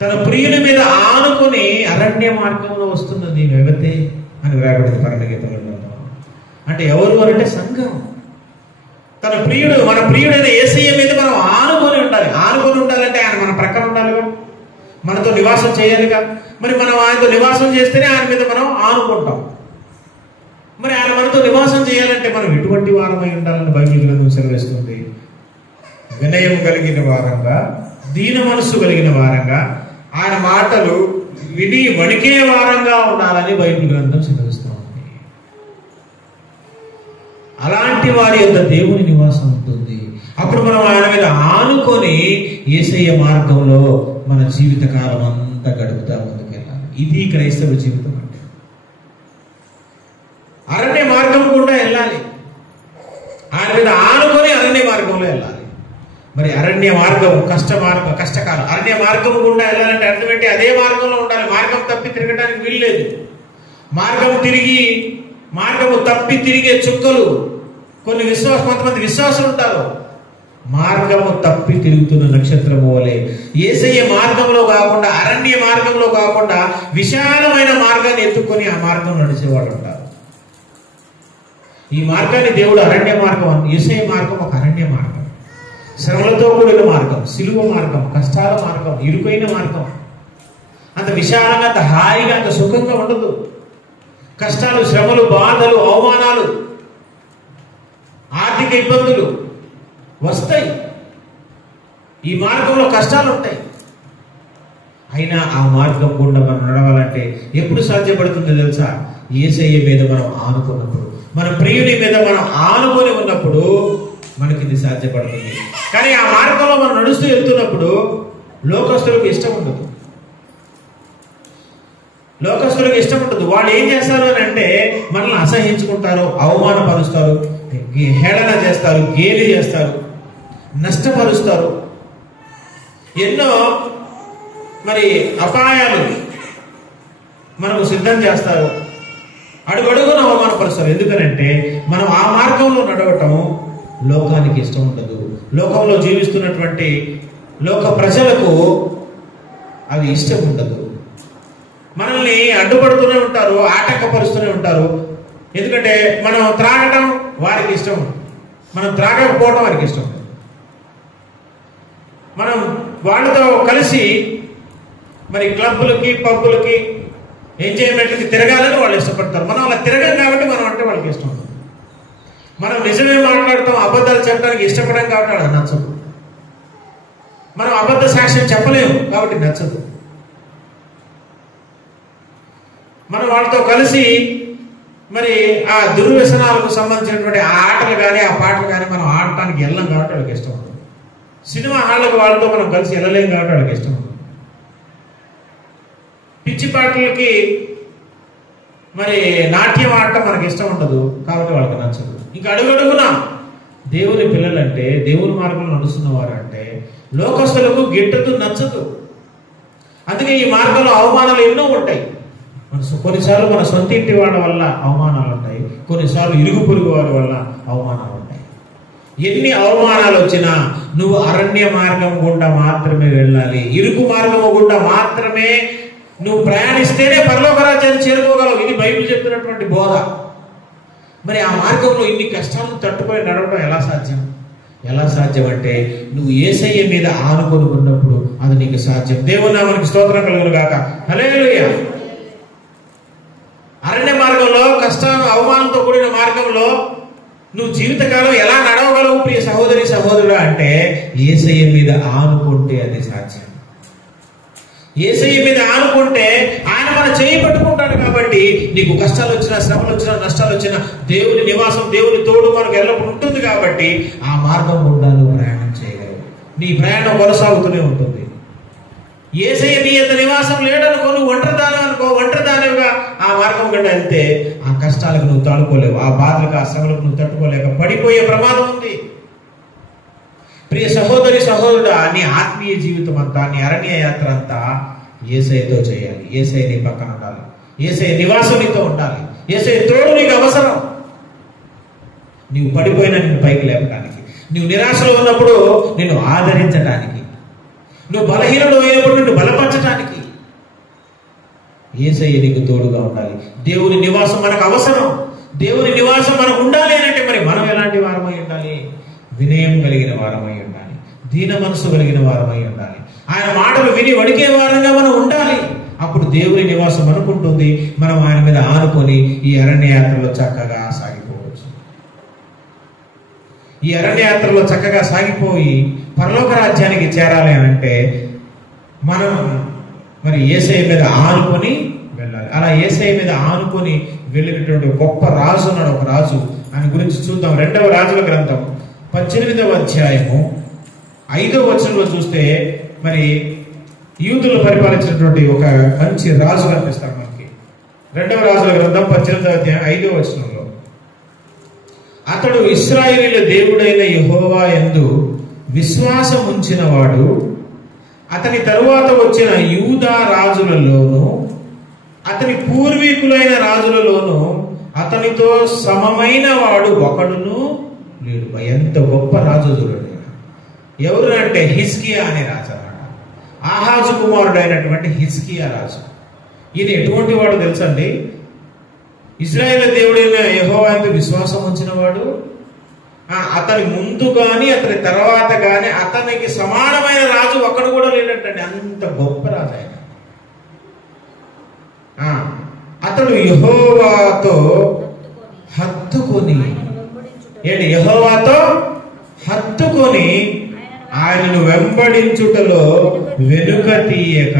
తన ప్రియుని మీద ఆనుకొని అరణ్య మార్గంలో వస్తున్నది ఎవతే అని వ్రాయబడింది పరమగీతంలో. అంటే ఎవరు అంటే సంఘం. తన ప్రియుడు, మన ప్రియుడైన యేసయ్య మీద మనం ఆనుకొని ఉండాలి. ఆనుకొని ఉండాలంటే ఆయన మన ప్రక్కన ఉండాలిగా, మనతో నివాసం చేయాలిగా. మరి మనం ఆయనతో నివాసం చేస్తేనే ఆయన మీద మనం ఆనుకుంటాం. మరి ఆయన మనతో నివాసం చేయాలంటే మనం ఎటువంటి వారమై ఉండాలని బైబిల్ గ్రంథం సెలవిస్తుంది. వినయం కలిగిన వారంగా, దీన మనస్సు కలిగిన వారంగా, ఆయన మాటలు విని వణికే వారంగా ఉండాలని బైబిల్ గ్రంథం సెలవిస్తుంది. అలాంటి వారి యొక్క దేవుని నివాసం ఉంటుంది. అప్పుడు మనం ఆయన మీద ఆనుకొని యేసయ్య మార్గంలో మన జీవిత కాలం అంతా గడుపుతా ముందుకెళ్ళాలి. ఇది క్రైస్తవ జీవితం అంటే. అరణ్య మార్గం కూడా వెళ్ళాలి, ఆయన మీద ఆనుకొని అరణ్య మార్గంలో వెళ్ళాలి. మరి అరణ్య మార్గం కష్టకాలం. అరణ్య మార్గం గుండా వెళ్ళాలంటే అర్థం ఏంటి? అదే మార్గంలో ఉండాలి. మార్గం తప్పి తిరగడానికి వీల్లేదు. మార్గము తప్పి తిరిగే చుక్కలు కొంతమంది విశ్వాసులు ఉంటారు. మార్గము తప్పి తిరుగుతున్న నక్షత్రము వలె యేసయ్య మార్గంలో కాకుండా, అరణ్య మార్గంలో కాకుండా విశాలమైన మార్గాన్ని ఎత్తుకొని ఆ మార్గం నడిచేవాళ్ళు ఉంటారు. ఈ మార్గాన్ని దేవుడు అరణ్య మార్గం, యేసయ్య మార్గం ఒక అరణ్య మార్గం, శ్రమలతో కూడిన మార్గం, సిలువ మార్గం, కష్టాల మార్గం, ఇరుకైన మార్గం. అంత విశాలంగా, అంత హాయిగా, అంత సుఖంగా ఉండదు. కష్టాలు, శ్రమలు, బాధలు, అవమానాలు, ఆర్థిక ఇబ్బందులు వస్తాయి. ఈ మార్గంలో కష్టాలు ఉంటాయి. అయినా ఆ మార్గం గుండా మనం నడవాలంటే ఎప్పుడు సాధ్యపడుతుందో తెలుసా? యేసయ్య మీద మనం ఆనుకున్నప్పుడు, మన ప్రియుని మీద మనం ఆనుకొని ఉన్నప్పుడు మనకి ఇది సాధ్యపడుతుంది. కానీ ఆ మార్గంలో మనం నడుస్తూ వెళ్తున్నప్పుడు లోకస్తులకు ఇష్టం ఉండదు. వాళ్ళు ఏం చేస్తారు అని అంటే మనల్ని అసహించుకుంటారు, అవమానపరుస్తారు, హేళన చేస్తారు, గేలి చేస్తారు, నష్టపరుస్తారు. ఎన్నో మరి అపాయాలు మనకు సిద్ధం చేస్తారు, అడుగడుగున అవమానపరుస్తారు. ఎందుకనంటే మనం ఆ మార్గంలో నడవటం లోకానికి ఇష్టం ఉండదు. లోకంలో జీవిస్తున్నటువంటి లోక ప్రజలకు అవి ఇష్టం ఉండదు. మనల్ని అడ్డుపడుతూనే ఉంటారు, ఆటంకపరుస్తూనే ఉంటారు. ఎందుకంటే మనం త్రాగటం వారికి ఇష్టం, మనం త్రాగకపోవడం వారికి ఇష్టం. మనం వాళ్ళతో కలిసి మరి క్లబ్బులకి, పబ్బులకి, ఎంజాయ్మెంట్లకి తిరగాలని వాళ్ళు ఇష్టపడతారు. మనం అలా తిరగం కాబట్టి మనం అంటే వాళ్ళకి ఇష్టం. మనం నిజమే మాట్లాడతాం, అబద్ధాలు చెప్పడానికి ఇష్టపడం కాబట్టి వాళ్ళకి నచ్చదు. మనం అబద్ధ సాక్ష్యం చెప్పలేము కాబట్టి నచ్చదు. మనం వాళ్ళతో కలిసి మరి ఆ దుర్వ్యసనాలకు సంబంధించినటువంటి ఆ ఆటలు కానీ, ఆ పాటలు కానీ మనం ఆడటానికి వెళ్ళం కాబట్టి వాళ్ళకి ఇష్టం ఉంటుంది. సినిమా హాళ్ళకు వాళ్ళతో మనం కలిసి వెళ్ళలేం కాబట్టి వాళ్ళకి ఇష్టం ఉంటుంది. పిచ్చి పాటలకి మరి నాట్యం ఆడటం మనకి ఇష్టం ఉండదు కాబట్టి వాళ్ళకి నచ్చదు. ఇంకా అడుగడుగున దేవుని పిల్లలంటే, దేవుని మార్గంలో నడుస్తున్న వారు అంటే లోకస్తులకు గిట్టదు, నచ్చదు. అందుకే ఈ మార్గంలో అవమానాలు ఎన్నో ఉంటాయి. కొన్నిసార్లు మన సొంత ఇంటి వాళ్ళ వల్ల అవమానాలు ఉంటాయి, కొన్నిసార్లు ఇరుగు పొరుగు వారి వల్ల అవమానాలు ఉంటాయి. ఎన్ని అవమానాలు వచ్చినా నువ్వు అరణ్య మార్గం గుండా మాత్రమే వెళ్ళాలి, ఇరుకు మార్గము గుండా మాత్రమే నువ్వు ప్రయాణిస్తేనే పరలోక రాజ్యాన్ని చేరుకోగలవు. ఇది బైబిల్ చెప్తున్నటువంటి బోధ. మరి ఆ మార్గంలో ఇన్ని కష్టాలను తట్టుకొని నడవడం ఎలా సాధ్యం? ఎలా సాధ్యం అంటే నువ్వు యేసయ్య మీద ఆనుకొని ఉన్నప్పుడు అది నీకు సాధ్యం. దేవుని నామానికి స్తోత్రం కలుగును గాక. హల్లెలూయా. అరణ్య మార్గంలో, కష్టం అవమానంతో కూడిన మార్గంలో నువ్వు జీవితకాలం ఎలా నడవగలవు ప్రియ సహోదరి సహోదరుడా అంటే యేసయ్య మీద ఆనుకుంటే అది సాధ్యం. యేసయ్య మీద ఆనుకుంటే ఆయన మన చేయి పట్టుకుంటాడు. కాబట్టి నీకు కష్టాలు వచ్చినా, శ్రమలు వచ్చినా, నష్టాలు వచ్చినా దేవుని నివాసం, దేవుని తోడు మనకు ఎల్లప్పుడు ఉంటుంది. కాబట్టి ఆ మార్గం గుండా నువ్వు ప్రయాణం చేయగలవు. నీ ప్రయాణం కొనసాగుతూనే ఉంటుంది. యేసయ్య నీ యొక్క నివాసం లేడనుకో, నువ్వు ఒంటరిదానం అనుకో, ఒంటరిదానిగా ఆ మార్గం గుండా వెళ్తే ఆ కష్టాలకు నువ్వు తట్టుకోలేవు, ఆ బాధలకు, ఆ శ్రమలకు నువ్వు తట్టుకోలేక పడిపోయే ప్రమాదం ఉంది. ప్రియ సహోదరి సహోదరుడా, నీ ఆత్మీయ జీవితం అంతా, నీ అరణ్య యాత్ర అంతా యేసయ్యతో చేయాలి. యేసయ్య నీ పక్కన ఉండాలి, యేసయ్య నివాసం నీతో ఉండాలి, యేసయ్య తోడు నీకు అవసరం. నీవు పడిపోయినా నిన్ను పైకి లేపడానికి, నువ్వు నిరాశలో ఉన్నప్పుడు నిన్ను ఆదరించడానికి, నువ్వు బలహీనుడు అయినప్పుడు నిన్ను బలపరచడానికి యేసయ్య నీకు తోడుగా ఉండాలి. దేవుని నివాసం మనకు అవసరం. దేవుని నివాసం మనకు ఉండాలి అంటే మరి మనం ఎలాంటి వారమై ఉండాలి? వినయం కలిగిన వారమై ఉండాలి, దీన మనసు కలిగిన వారమై ఉండాలి, ఆయన మాటలు విని వడికే వారంగా మనం ఉండాలి. అప్పుడు దేవుని నివాసం అనుకుంటుంది. మనం ఆయన మీద ఆనుకొని ఈ అరణ్య యాత్రలో చక్కగా సాగిపోవచ్చు. ఈ అరణ్య యాత్రలో చక్కగా సాగిపోయి పరలోక రాజ్యానికి చేరాలి అంటే మనం మరి యేసయ్య మీద ఆనుకొని వెళ్ళాలి. అలా యేసయ్య మీద ఆనుకొని వెళ్ళినటువంటి గొప్ప రాజు ఉన్నాడు. ఒక రాజు, ఆయన గురించి చూద్దాం. 2వ రాజుల గ్రంథం 18వ అధ్యాయము 5వ వచనంలో చూస్తే మరి యూదులు పరిపాలించినటువంటి ఒక మంచి రాజు కనిపిస్తాడు మనకి. 2వ రాజుల గ్రంథం 18వ అధ్యాయం 5వ వచనంలో, అతడు ఇశ్రాయేలీయుల దేవుడైన యెహోవా యందు విశ్వాసం ఉంచిన వాడు, అతని తరువాత వచ్చిన యూదా రాజులలోను అతని పూర్వీకులైన రాజులలోను అతనితో సమమైన వాడు ఒకడును లేడు. ఎంత గొప్ప రాజు చూడండి. ఎవరు అంటే హిజ్కియా అనే రాజు అన్నమాట. ఆహాజు కుమారుడు అయినటువంటి హిజ్కియా రాజు. ఈయన ఎటువంటి వాడు తెలుసండి? ఇశ్రాయేలు దేవుడైన యెహోవా యందు విశ్వాసం ఉంచిన వాడు, అతని ముందు గాని అతని తర్వాత గాని అతనికి సమానమైన రాజు ఒక్కడు కూడా లేనట్టండి. అంత గొప్ప రాజు ఆయన. అతడు యెహోవాతో హత్తుకొని, ఏంటి? యెహోవాతో హత్తుకొని ఆయనను వెంబడించుటలో వెనుక తీయక.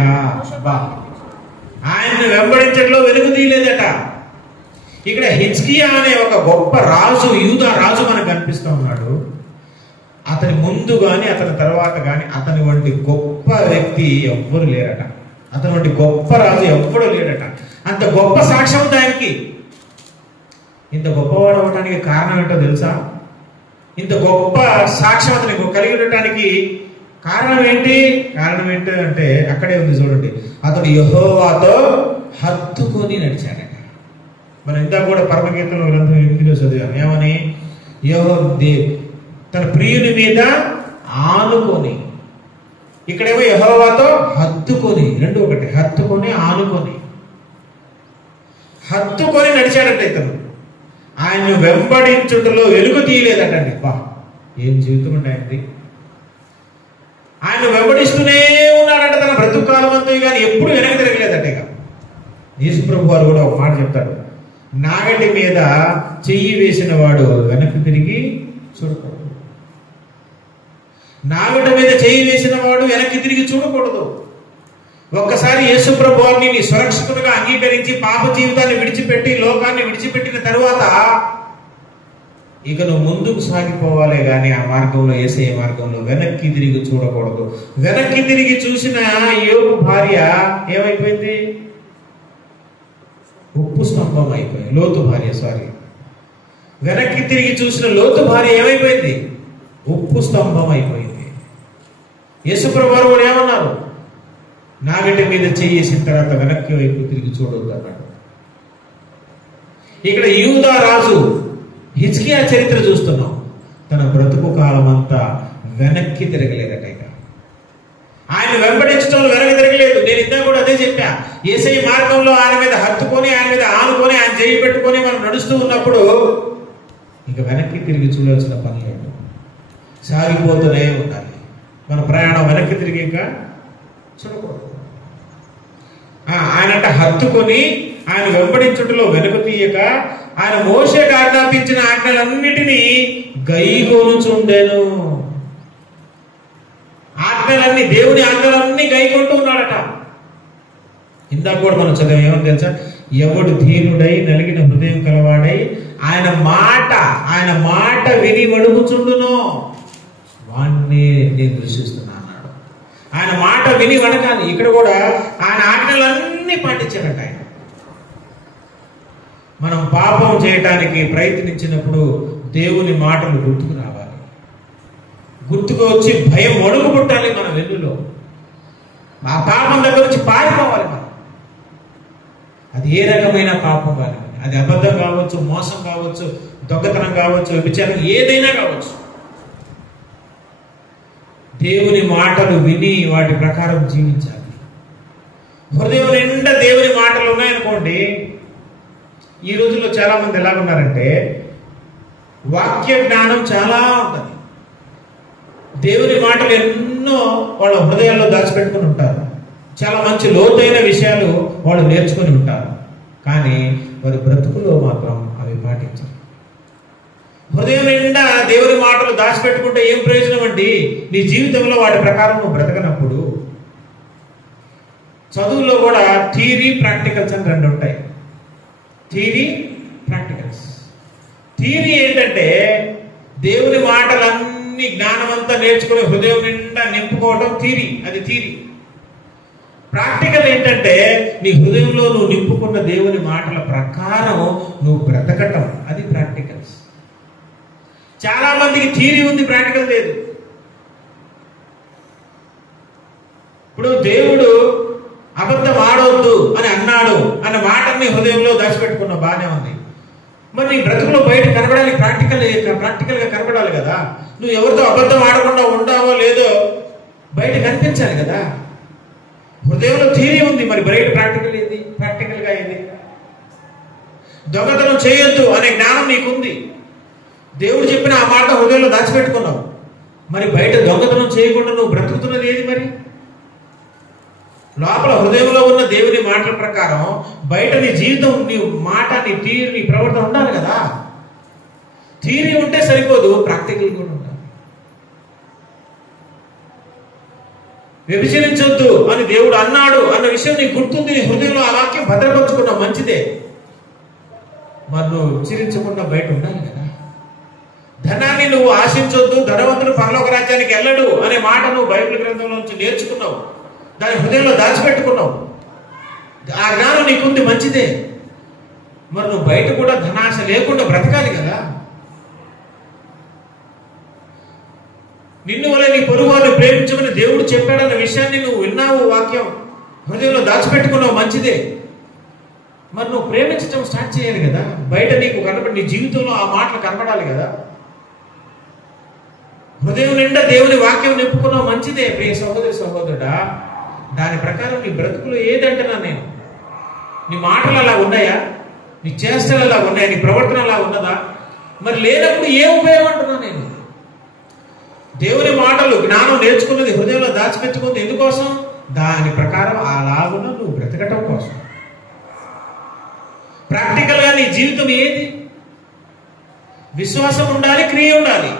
ఆయనను వెంబడించడంలో వెనుక తీయలేదట. ఇక్కడ హిజ్కియా అనే ఒక గొప్ప రాజు, యూదా రాజు మనకు కనిపిస్తూ ఉన్నాడు. అతని ముందు గాని అతని తర్వాత గాని అతని వంటి గొప్ప వ్యక్తి ఎవ్వరు లేరట. అతని వంటి గొప్ప రాజు ఎవ్వడు లేడట. అంత గొప్ప సాక్ష్యం ఉంది ఆయనకి. ఇంత గొప్పవాడు అవడానికి కారణం ఏంటో తెలుసా? ఇంత గొప్ప సాక్ష్యం అతనికి కలిగి ఉండటానికి కారణం ఏంటి? కారణం ఏంటి అంటే అక్కడే ఉంది చూడండి. అతడు యెహోవాతో హత్తుకొని నడిచాడట. మనం ఇంత కూడా పరమగీతంలో గ్రంథం 8లో చదివాం. ఏమని? తన ప్రియుని మీద ఆనుకొని. ఇక్కడేమో యెహోవాతో హత్తుకొని, రెండు ఒకటి. హత్తుకొని, ఆనుకొని. హత్తుకొని నడిచాడంట ఇతను. ఆయన వెంబడించుటలో వెలుగు తీయలేదటండి. బా, ఏం జీవితం ఉంటాయండి. ఆయన వెంబడిస్తూనే ఉన్నాడంట తన బ్రతుకు కాలం అంతా, కానీ ఎప్పుడు వెనక్కి తిరగలేదట. ఇక యేసు ప్రభు వారు కూడా ఒక మాట చెప్తాడు, నాగటి మీద చెయ్యి వేసిన వాడు వెనక్కి తిరిగి చూడకూడదు. నాగటి మీద చెయ్యి వేసిన వాడు వెనక్కి తిరిగి చూడకూడదు. ఒక్కసారి యేసు ప్రభు వారిని నీ సురక్షితులుగా అంగీకరించి పాప జీవితాన్ని విడిచిపెట్టి లోకాన్ని విడిచిపెట్టిన తరువాత ఇక నువ్వు ముందుకు సాగిపోవాలే గాని ఆ మార్గంలో, యేసయ్య మార్గంలో వెనక్కి తిరిగి చూడకూడదు. వెనక్కి తిరిగి చూసిన యోబు భార్య ఏమైపోయింది? ఉప్పు స్తంభం అయిపోయింది. లోతు భార్య, సారీ, వెనక్కి తిరిగి చూసిన లోతు భార్య ఏమైపోయింది? ఉప్పు స్తంభం అయిపోయింది. యేసుప్రభు వారు కూడా ఏమన్నారు? నాగటి మీద చేసిన తర్వాత వెనక్కి వైపు తిరిగి చూడొద్దు అన్నాడు. ఇక్కడ యూదా రాజు హిజ్కియా చరిత్ర చూస్తున్నాం. తన బ్రతుకు కాలం అంతా వెనక్కి తిరగలేదట. ఇక ఆయన వెంబడించడంలో వెనక్కి తిరగలేదు. నేను ఇందా కూడా అదే చెప్పా. యేసయ్య మార్గంలో ఆయన మీద హత్తుకొని, ఆయన మీద ఆనుకొని, ఆయన చేయి పెట్టుకొని మనం నడుస్తూ ఉన్నప్పుడు ఇక వెనక్కి తిరిగి చూడాల్సిన పని లేదు. సాగిపోతూనే ఉండాలి. మన ప్రయాణం వెనక్కి తిరిగి ఇంకా చూడకూడదు. ఆయనంట హత్తుకొని ఆయన వెంబడించుటలో వెనుక తీయక ఆయన మోషేకు ఆజ్ఞాపించిన ఆజ్ఞలన్నిటినీ గైకొనుచుండెను. ఆజ్ఞలన్నీ, దేవుని ఆజ్ఞలన్నీ గైకొంటూ ఉన్నాడట. ఇందాక కూడా మనం చదివాం. ఏమని తెలుసా? ఎవడు దీనుడై నలిగిన హృదయం కలవాడై ఆయన మాట విని వణుకుచుండునో వాణ్ణి నేను దృష్టిస్తున్నా అన్నాడు. ఆయన మాట విని వణకాలి. ఇక్కడ కూడా ఆయన ఆజ్ఞలన్నీ పాటించాడట. ఆయన మనం పాపం చేయటానికి ప్రయత్నించినప్పుడు దేవుని మాటలు గుర్తుకు రావాలి. గుర్తుకు వచ్చి భయం వణుకు పుట్టాలి మన వెన్నులో. ఆ పాపం దగ్గర నుంచి పారిపోవాలి మనం. అది ఏ రకమైన పాపం కానీ, అది అబద్ధం కావచ్చు, మోసం కావచ్చు, దొంగతనం కావచ్చు, వ్యభిచారం ఏదైనా కావచ్చు. దేవుని మాటలు విని వాటి ప్రకారం జీవించాలి. హృదయం నిండా దేవుని మాటలు ఉన్నాయనుకోండి. ఈ రోజుల్లో చాలా మంది ఎలాగున్నారంటే వాక్య జ్ఞానం చాలా ఉంటుంది. దేవుని మాటలు ఎన్నో వాళ్ళ హృదయాల్లో దాచిపెట్టుకుని ఉంటారు. చాలా మంచి లోతైన విషయాలు వాళ్ళు నేర్చుకొని ఉంటారు. కానీ వారి బ్రతుకులో మాత్రం అవి పాటించారు. హృదయం నిండా దేవుని మాటలు దాచిపెట్టుకుంటే ఏం ప్రయోజనం అండి? నీ జీవితంలో వాటి ప్రకారం నువ్వు బ్రతకనప్పుడు. చదువుల్లో కూడా థియరీ, ప్రాక్టికల్స్ అని రెండు ఉంటాయి. Theory, practicals. థియరీ ఏంటంటే దేవుని మాటలన్నీ జ్ఞానమంతా నేర్చుకుని హృదయం నిండా నింపుకోవటం థియరీ, అది థియరీ. ప్రాక్టికల్ ఏంటంటే నీ హృదయంలో నువ్వు నింపుకున్న దేవుని మాటల ప్రకారం నువ్వు బ్రతకటం, అది ప్రాక్టికల్స్. చాలా మందికి థియరీ ఉంది, ప్రాక్టికల్ లేదు. ఇప్పుడు దేవుడు అబద్ధం ఆడవద్దు అని అన్నాడు అన్న మాటని హృదయంలో దాచిపెట్టుకున్నావు, బాగానే ఉంది. మరి నీ బ్రతుకులో బయట కనబడాలి, ప్రాక్టికల్ గా కనబడాలి కదా. నువ్వు ఎవరితో అబద్ధం ఆడకుండా ఉంటావో లేదో బయట కనిపించాలి కదా. హృదయంలో థియరీ ఉంది, మరి బయట ప్రాక్టికల్ గా ఏది? దొంగతనం చేయొద్దు అనే జ్ఞానం నీకుంది. దేవుడు చెప్పిన ఆ మాట హృదయంలో దాచిపెట్టుకున్నావు. మరి బయట దొంగతనం చేయకుండా నువ్వు బ్రతుకుతున్నది ఏది? మరి లోపల హృదయంలో ఉన్న దేవుని మాటల ప్రకారం బయట నీ జీవితం, నీ మాట, నీ తీరు, నీ ప్రవర్తన ఉండాలి కదా. థియరీ ఉంటే సరిపోదు, ప్రాక్టికల్ కూడా ఉండాలి. వ్యభిచరించొద్దు అని దేవుడు అన్నాడు అన్న విషయం నీకు గుర్తుంది, నీ హృదయంలో ఆ వాక్యం భద్రపరుచుకున్నావు, మంచిదే. మరి నువ్వు విచరించకుండా బయట ఉండాలి కదా. ధనాన్ని నువ్వు ఆశించొద్దు, ధనవంతుడు పరలోక రాజ్యానికి వెళ్ళడు అనే మాట నువ్వు బైబిల్ గ్రంథంలో నుంచి నేర్చుకున్నావు, దాని హృదయంలో దాచిపెట్టుకున్నావు. ఆ జ్ఞానం నీకుంది, మంచిదే. మరి నువ్వు బయట కూడా ధనాశ లేకుండా బ్రతకాలి కదా. నిన్ను వల్ల నీ పొరుగు వారిని ప్రేమించమని దేవుడు చెప్పాడన్న విషయాన్ని నువ్వు విన్నావు, వాక్యం హృదయంలో దాచిపెట్టుకున్నావు, మంచిదే. మరి నువ్వు ప్రేమించడం స్టార్ట్ చేయాలి కదా. బయట నీకు కనబడి, నీ జీవితంలో ఆ మాటలు కనబడాలి కదా. హృదయం నిండా దేవుని వాక్యం నింపుకున్నావు, మంచిదే. ప్రియ సహోదరి సహోదరుడా, దాని ప్రకారం నీ బ్రతుకులు ఏదంటున్నా నేను? నీ మాటలు అలా ఉన్నాయా? నీ చేష్టలు అలా ఉన్నాయా? నీ ప్రవర్తన అలా ఉన్నదా? మరి లేనప్పుడు ఏ ఉపయోగం అంటున్నా నేను? దేవుని మాటలు, జ్ఞానం నేర్చుకున్నది హృదయంలో దాచిపెట్టుకుంది ఎందుకోసం? దాని ప్రకారం అలాగున నువ్వు బ్రతకటం కోసం. ప్రాక్టికల్ గా నీ జీవితం ఏది? విశ్వాసం ఉండాలి, క్రియ ఉండాలి.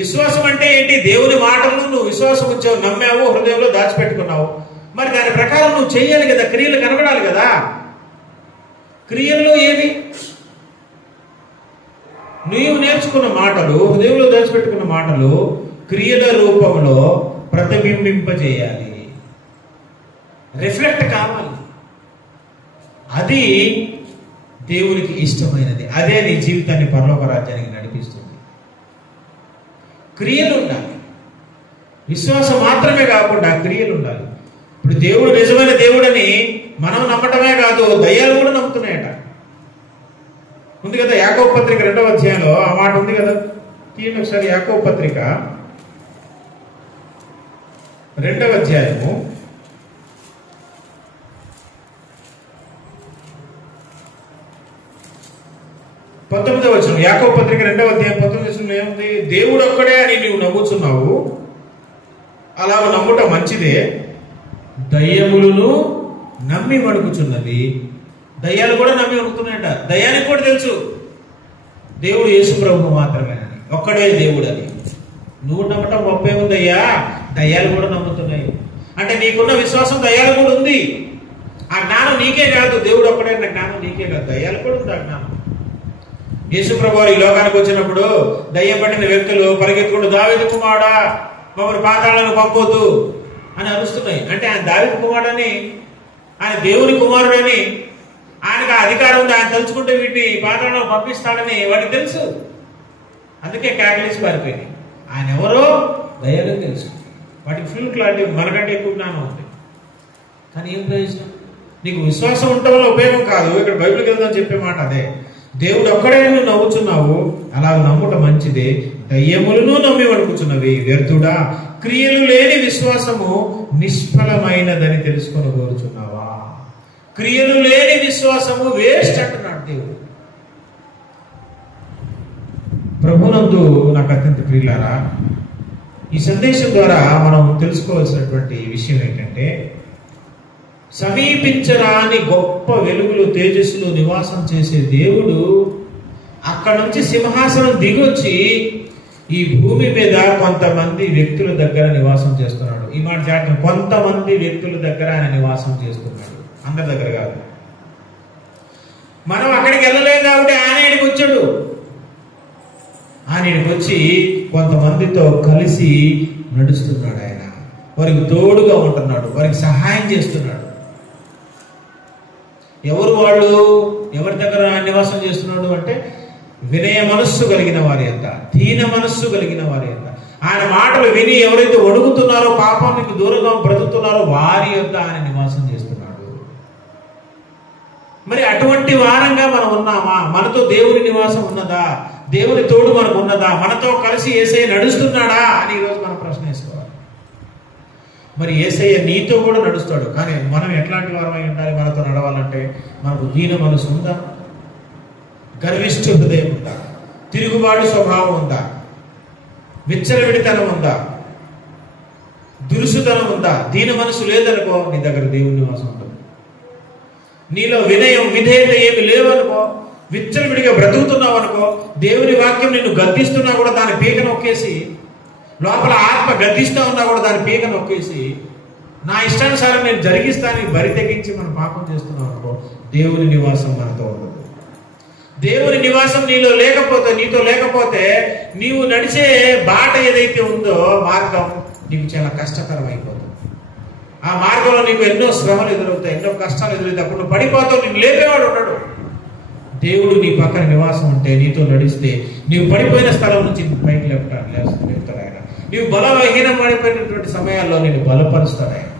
విశ్వాసం అంటే ఏంటి? దేవుని మాటలను నువ్వు విశ్వాసం ఉంచావు, నమ్మావు, హృదయంలో దాచిపెట్టుకున్నావు. మరి దాని ప్రకారం నువ్వు చెయ్యాలి కదా, క్రియలు కనబడాలి కదా. క్రియల్లో ఏవి? నీవు నేర్చుకున్న మాటలు, హృదయంలో దాచిపెట్టుకున్న మాటలు క్రియల రూపంలో ప్రతిబింబింపజేయాలి, రిఫ్లెక్ట్ కావాలి. అది దేవునికి ఇష్టమైనది. అదే నీ జీవితాన్ని పరలోక రాజ్యానికి నడిపిస్తుంది. క్రియలు ఉండాలి. విశ్వాసం మాత్రమే కాకుండా క్రియలు ఉండాలి. ఇప్పుడు దేవుడు నిజమైన దేవుడని మనం నమ్మటమే కాదు, దయ్యాలు కూడా నమ్ముతున్నాయట. ఉంది కదా యాకోబు పత్రిక 2వ అధ్యాయంలో ఆ మాట ఉంది కదా. తీయండి ఒకసారి యాకోబు పత్రిక 2వ అధ్యాయము 19వ వచనం. యాకోబు పత్రిక 2వ అధ్యాయం 19వ వచనంలో ఏముంది? దేవుడు ఒక్కడే అని నీవు నమ్ముచున్నావు, అలా నమ్ముట మంచిదే. దయ్యములను నమ్మి వణుకుచున్నవి. దయ్యాలు కూడా నమ్మి వణుకుతున్నాయట. దయ్యానికి కూడా తెలుసు దేవుడు యేసు ప్రభువు మాత్రమేనని, ఒక్కడే దేవుడు అని. నువ్వు నమ్మటం గొప్పే ఉందయ్యా, దయ్యాలు కూడా నమ్ముతున్నాయి. అంటే నీకున్న విశ్వాసం దయ్యాలు కూడా ఉంది. ఆ జ్ఞానం నీకే కాదు, దేవుడు ఒక్కడే అన్న జ్ఞానం నీకే కాదు, దయ్యాలు కూడా ఉంది ఆ జ్ఞానం. యేసు ప్రభువు ఈ లోకానికి వచ్చినప్పుడు దయ్యం పట్టిన వ్యక్తులు పరిగెత్తుకుంటూ, దావీదు కుమారుడా మమ్మల్ని పాతాళాలకు పంపొద్దు అని అరుస్తున్నాయి. అంటే ఆయన దావీదు కుమారుడని, ఆయన దేవుని కుమారుడని, ఆయనకు ఆ అధికారం ఉంది, ఆయన తలుచుకుంటే వీటిని పాతాళాలకు పంపిస్తాడని వాడికి తెలుసు. అందుకే కేకలేసి పారిపోయింది. ఆయన ఎవరో దయ్యాలకు తెలుసు. వాటికి ఫ్లూట్ లాంటివి మనకంటే ఎక్కువ జ్ఞానం ఉంది. కానీ ఏం ప్రయోజనం? నీకు విశ్వాసం ఉండటం వల్ల ఉపయోగం కాదు. ఇక్కడ బైబిల్కి వెళ్దాం చెప్పే మాట అదే. దేవుడు ఒక్కడే నువ్వు నమ్ముచున్నావు, అలా నమ్ముట మంచిదే. దయ్యములను నమ్మి వణుకుచున్నవి. వ్యర్థుడా, క్రియలు లేని విశ్వాసము నిష్ఫలమైనదని తెలుసుకొని కోరుచున్నావా? క్రియలు లేని విశ్వాసము వేస్ట్ అంటున్నాడు దేవుడు. ప్రభునందు నాకు అత్యంత ప్రియులారా, ఈ సందేశం ద్వారా మనం తెలుసుకోవాల్సినటువంటి విషయం ఏంటంటే, సమీపించరాని గొప్ప వెలుగులు తేజస్సులు నివాసం చేసే దేవుడు అక్కడ నుంచి సింహాసనం దిగొచ్చి ఈ భూమి మీద కొంతమంది వ్యక్తుల దగ్గర నివాసం చేస్తున్నాడు. ఈ మాట జాగ్రత్త, కొంతమంది వ్యక్తుల దగ్గర ఆయన నివాసం చేస్తున్నాడు, అందరి దగ్గర కాదు. మనం అక్కడికి వెళ్ళలేదు కాబట్టి ఆయన ఇక్కడికి వచ్చాడు. ఆయన ఇక్కడికి వచ్చి కొంతమందితో కలిసి నడుస్తున్నాడు. ఆయన వారికి తోడుగా ఉంటున్నాడు, వారికి సహాయం చేస్తున్నాడు. ఎవరు వాళ్ళు? ఎవరి దగ్గర నివాసం చేస్తున్నాడు అంటే, వినయ మనస్సు కలిగిన వారి యొక్క, దీన మనస్సు కలిగిన వారి యొక్క, ఆయన మాటలు విని ఎవరైతే వణుకుతున్నారో, పాపానికి దూరంగా బ్రతుకుతున్నారో వారి యొక్క ఆయన నివాసం చేస్తున్నాడు. మరి అటువంటి వారంగా మనం ఉన్నామా? మనతో దేవుని నివాసం ఉన్నదా? దేవుని తోడు మనకు ఉన్నదా? మనతో కలిసి యేసయ్య నడుస్తున్నాడా అని ఈరోజు మనం ప్రశ్న వేసుకోవాలి. మరి యేసయ్య నీతో కూడా నడుస్తాడు, కానీ మనం ఎట్లాంటి వారమై ఉండాలి? మనతో నడవాలంటే మనకు దీన మనసు ఉందా? గర్విష్ఠ హృదయం ఉందా? తిరుగుబాటు స్వభావం ఉందా? విచ్చలవిడితనం ఉందా? దురుసుతనం ఉందా? దీన మనసు లేదనుకో, నీ దగ్గర దేవుని నివాసం ఉంటుంది. నీలో వినయం విధేయత ఏమి లేవనుకో, విచ్చలవిడిగా బ్రతుకుతున్నావు అనుకో, దేవుని వాక్యం నిన్ను గద్దిస్తున్నా కూడా దాని పీక నొక్కేసి, లోపల ఆత్మ గద్దిస్తా ఉన్నా కూడా దాని పీక నొక్కేసి, నా ఇష్టానుసారం నేను జరిగిస్తానని బరి తెగించి మనం పాపం చేస్తున్నాం అనుకో, దేవుని నివాసం మనతో ఉండదు. దేవుని నివాసం నీలో లేకపోతే, నీతో లేకపోతే, నీవు నడిచే బాట ఏదైతే ఉందో మార్గం నీకు చాలా కష్టతరం అయిపోతుంది. ఆ మార్గంలో నీకు ఎన్నో శ్రమలు ఎదురవుతాయి, ఎన్నో కష్టాలు ఎదురవుతాయి. అప్పుడు నువ్వు పడిపోతావు, నీకు లేపేవాడు ఉన్నాడు. దేవుడు నీ పక్కన నివాసం ఉంటే, నీతో నడిస్తే, నీవు పడిపోయిన స్థలం నుంచి పైకి లేపుతాడు ఆయన. నీవు బలహీనం పడిపోయినటువంటి సమయాల్లో నేను బలపరుస్తాడు ఆయన.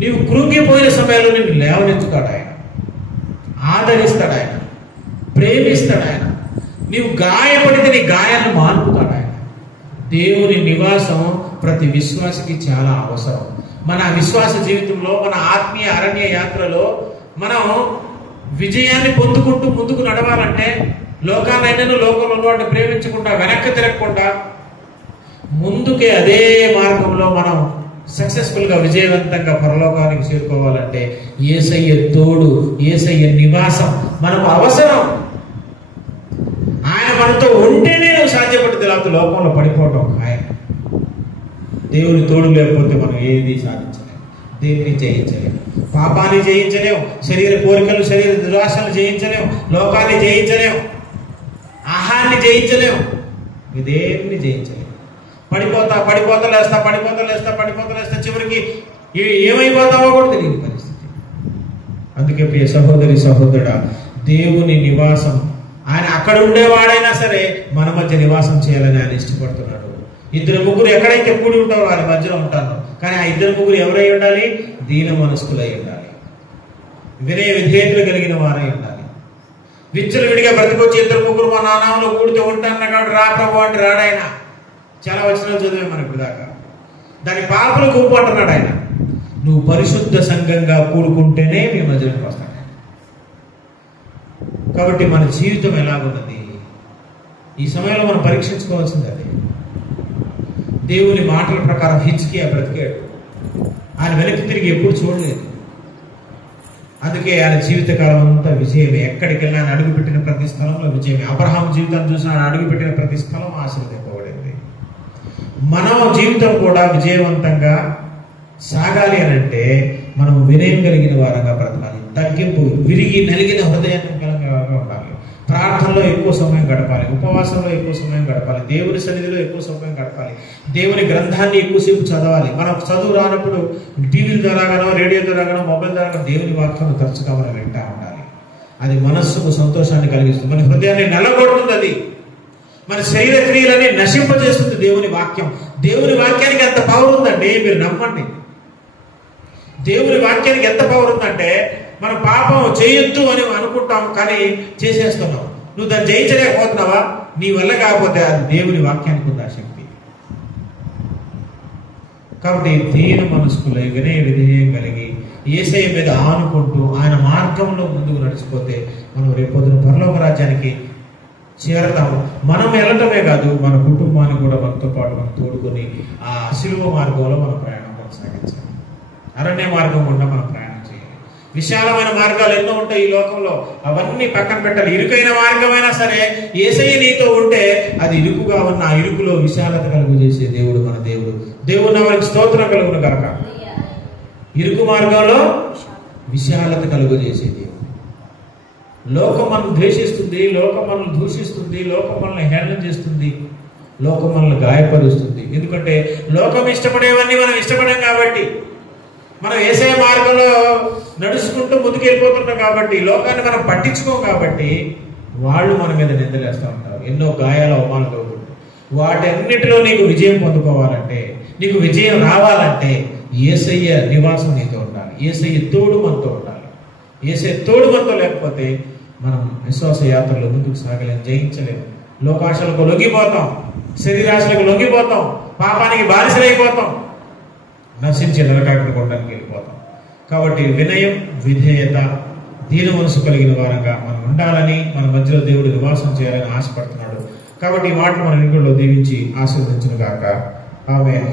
నీవు కృంగిపోయిన సమయాల్లో నిన్ను లేవనెత్తుతాడు ఆయన, ఆదరిస్తాడు ఆయన, ప్రేమిస్తాడు ఆయన. నీవు గాయపడితే నీ గాయాన్ని మాన్పుతాడు ఆయన. దేవుని నివాసం ప్రతి విశ్వాసికి చాలా అవసరం. మన విశ్వాస జీవితంలో, మన ఆత్మీయ అరణ్య యాత్రలో మనం విజయాన్ని పొందుకుంటూ ముందుకు నడవాలంటే, లోకాలైనను లోకంలో ఉన్నవాడిని ప్రేమించకుండా, వెనక్కి తిరగకుండా ముందుకే అదే మార్గంలో మనం సక్సెస్ఫుల్ గా విజయవంతంగా పరలోకానికి చేరుకోవాలంటే యేసయ్య తోడు, యేసయ్య నివాసం మనకు అవసరం. ఆయన మనతో ఉంటేనే నువ్వు సాధ్యపడుతుంది, లేకపోతే లోకంలో పడిపోవటం ఆయన. దేవుని తోడు లేకపోతే మనం ఏది సాధించలేము, దేన్ని జయించలేము, పాపాన్ని జయించలేము, శరీర కోరికలు, శరీర దురాశలు జయించలేము, లోకాన్ని జయించలేము, ఆహాన్ని జయించలేము, ఇదేన్ని జయించలేము. పడిపోతా లేస్తా చివరికి ఏమైపోతావో కూడా తెలియని పరిస్థితి. అందుకే ప్రియ సహోదరి సహోదరుడా, దేవుని నివాసం ఆయన అక్కడ ఉండేవాడైనా సరే మన మధ్య నివాసం చేయాలని ఆయన ఇష్టపడుతున్నాడు. 2-3 ఎక్కడైతే కూడి ఉంటారో వారి మధ్యలో ఉంటాను. కానీ ఆ 2-3 ఎవరై ఉండాలి? దీన మనస్కులై ఉండాలి, వినయ విధేయతలు కలిగిన వారై ఉండాలి. విచ్చలు విడిగా బ్రతికొచ్చి 2-3 మా నామంలో కూడితే ఉంటాను కాబట్టి రా ప్రభు అంటే రాడాయన. చాలా వచనాలు చదివే మనకు దాకా. దాని పాపల గుంపు అంటున్నాడు ఆయన. నువ్వు పరిశుద్ధ సంఘంగా కూడుకుంటేనే మీ మధ్యలోకి వస్తాడు. కాబట్టి మన జీవితం ఎలాగున్నది ఈ సమయంలో మనం పరీక్షించుకోవాల్సింది అదే. దేవుని మాటల ప్రకారం హిజ్కియా బ్రతికాడు. ఆయన వెనక్కి తిరిగి ఎప్పుడు చూడలేదు. అందుకే ఆయన జీవితకాలం అంతా విజయమే. ఎక్కడికి వెళ్ళినా ఆయన అడుగుపెట్టిన ప్రతి స్థలంలో విజయమే. అబ్రహాం జీవితాన్ని చూసిన ఆయన అడుగుపెట్టిన ప్రతి స్థలం ఆశీర్వదింపబడింది. మన జీవితం కూడా విజయవంతంగా సాగాలి అని అంటే మనం వినయం కలిగిన వారంగా బ్రతకాలి. తగ్గింపు, విరిగి నలిగిన హృదయాన్ని కలిగిన వారంగా ఉండాలి. ప్రార్థనలో ఎక్కువ సమయం గడపాలి. ఉపవాసంలో ఎక్కువ సమయం గడపాలి. దేవుని సన్నిధిలో ఎక్కువ సమయం గడపాలి. దేవుని గ్రంథాన్ని ఎక్కువసేపు చదవాలి. మనం చదువు రానప్పుడు టీవీల ద్వారాగానో, రేడియో ద్వారాగానో, మొబైల్ ద్వారా దేవుని వాక్యం తరచుగా మనం వింటా ఉండాలి. అది మనస్సుకు సంతోషాన్ని కలిగిస్తుంది. మన హృదయాన్ని నల్లగొడుతుంది. అది మన శరీర క్రియలని నశింపజేస్తుంది. దేవుని వాక్యం, దేవుని వాక్యానికి ఎంత పవర్ ఉందండి, మీరు నమ్మండి. దేవుని వాక్యానికి ఎంత పవర్ ఉందంటే మనం పాపం చేయొద్దు అని అనుకుంటాం, కానీ చేసేస్తున్నాం. నువ్వు దాన్ని జయించలేకపోతున్నావా? నీ వల్ల కాకపోతే అది దేవుని వాక్యానికి ఉంది ఆ శక్తి. కాబట్టి దీన మనస్కులై వినయ విధేయం కలిగి యేసయ్య మీద ఆనుకుంటూ ఆయన మార్గంలో ముందుకు నడిచిపోతే మనం రేపొద్దున పరలోక రాజ్యానికి చేరతాము. మనం వెళ్ళటమే కాదు, మన కుటుంబాన్ని కూడా మనతో పాటు మనం తోడుకొని ఆ శిలువ మార్గంలో మన ప్రయాణం కొనసాగించాలి. అరణ్య మార్గం గుండా మనం ప్రయాణం చేయాలి. విశాలమైన మార్గాలు ఎన్నో ఉంటాయి ఈ లోకంలో, అవన్నీ పక్కన పెట్టాలి. ఇరుకైన మార్గమైనా సరే యేసయ్య నీతో ఉంటే అది ఇరుకుగా ఉన్న ఆ ఇరుకులో విశాలత కలుగు చేసే దేవుడు మన దేవుడు. దేవుడు నామమునకు స్తోత్రం కలుగును గాక. ఇరుకు మార్గంలో విశాలత కలుగు చేసే దేవుడు. లోకం మనం ద్వేషిస్తుంది, లోకం మనల్ని దూషిస్తుంది, లోకం మనల్ని హేళన చేస్తుంది, లోకం మనల్ని గాయపరుస్తుంది. ఎందుకంటే లోకం ఇష్టపడేవన్నీ మనం ఇష్టపడాం కాబట్టి, మనం యేసయ్య మార్గంలో నడుచుకుంటూ ముందుకెళ్ళిపోతుంటాం కాబట్టి, లోకాన్ని మనం పట్టించుకోం కాబట్టి వాళ్ళు మన మీద నిందలేస్తూ ఉంటారు. ఎన్నో గాయాల అవమానాలు అవుతుంటాయి. వాటన్నిటిలో నీకు విజయం పొందుకోవాలంటే, నీకు విజయం రావాలంటే యేసయ్య నివాసం నీతో ఉండాలి. యేసయ్య తోడు మనతో ఉండాలి. యేసయ్య తోడు మనతో లేకపోతే మనం విశ్వాస యాత్రలో ముందుకు సాగలేం, జయించలేము. లోకాశలకు లొంగిపోతాం, శరీరాశలకు లొంగిపోతాం, పాపానికి బానిసలైపోతాం, నశించే నరకాగ్ని కొట్టడానికి వెళ్ళిపోతాం. కాబట్టి వినయం, విధేయత, దీన మనసు కలిగిన వారంగా మనం ఉండాలని, మన మధ్యలో దేవుడు నివాసం చేయాలని ఆశపడుతున్నాడు. కాబట్టి ఈ మాటలు మన ఇంట్లో దీవించి ఆశీర్వదించును గాక. ఆమేన్.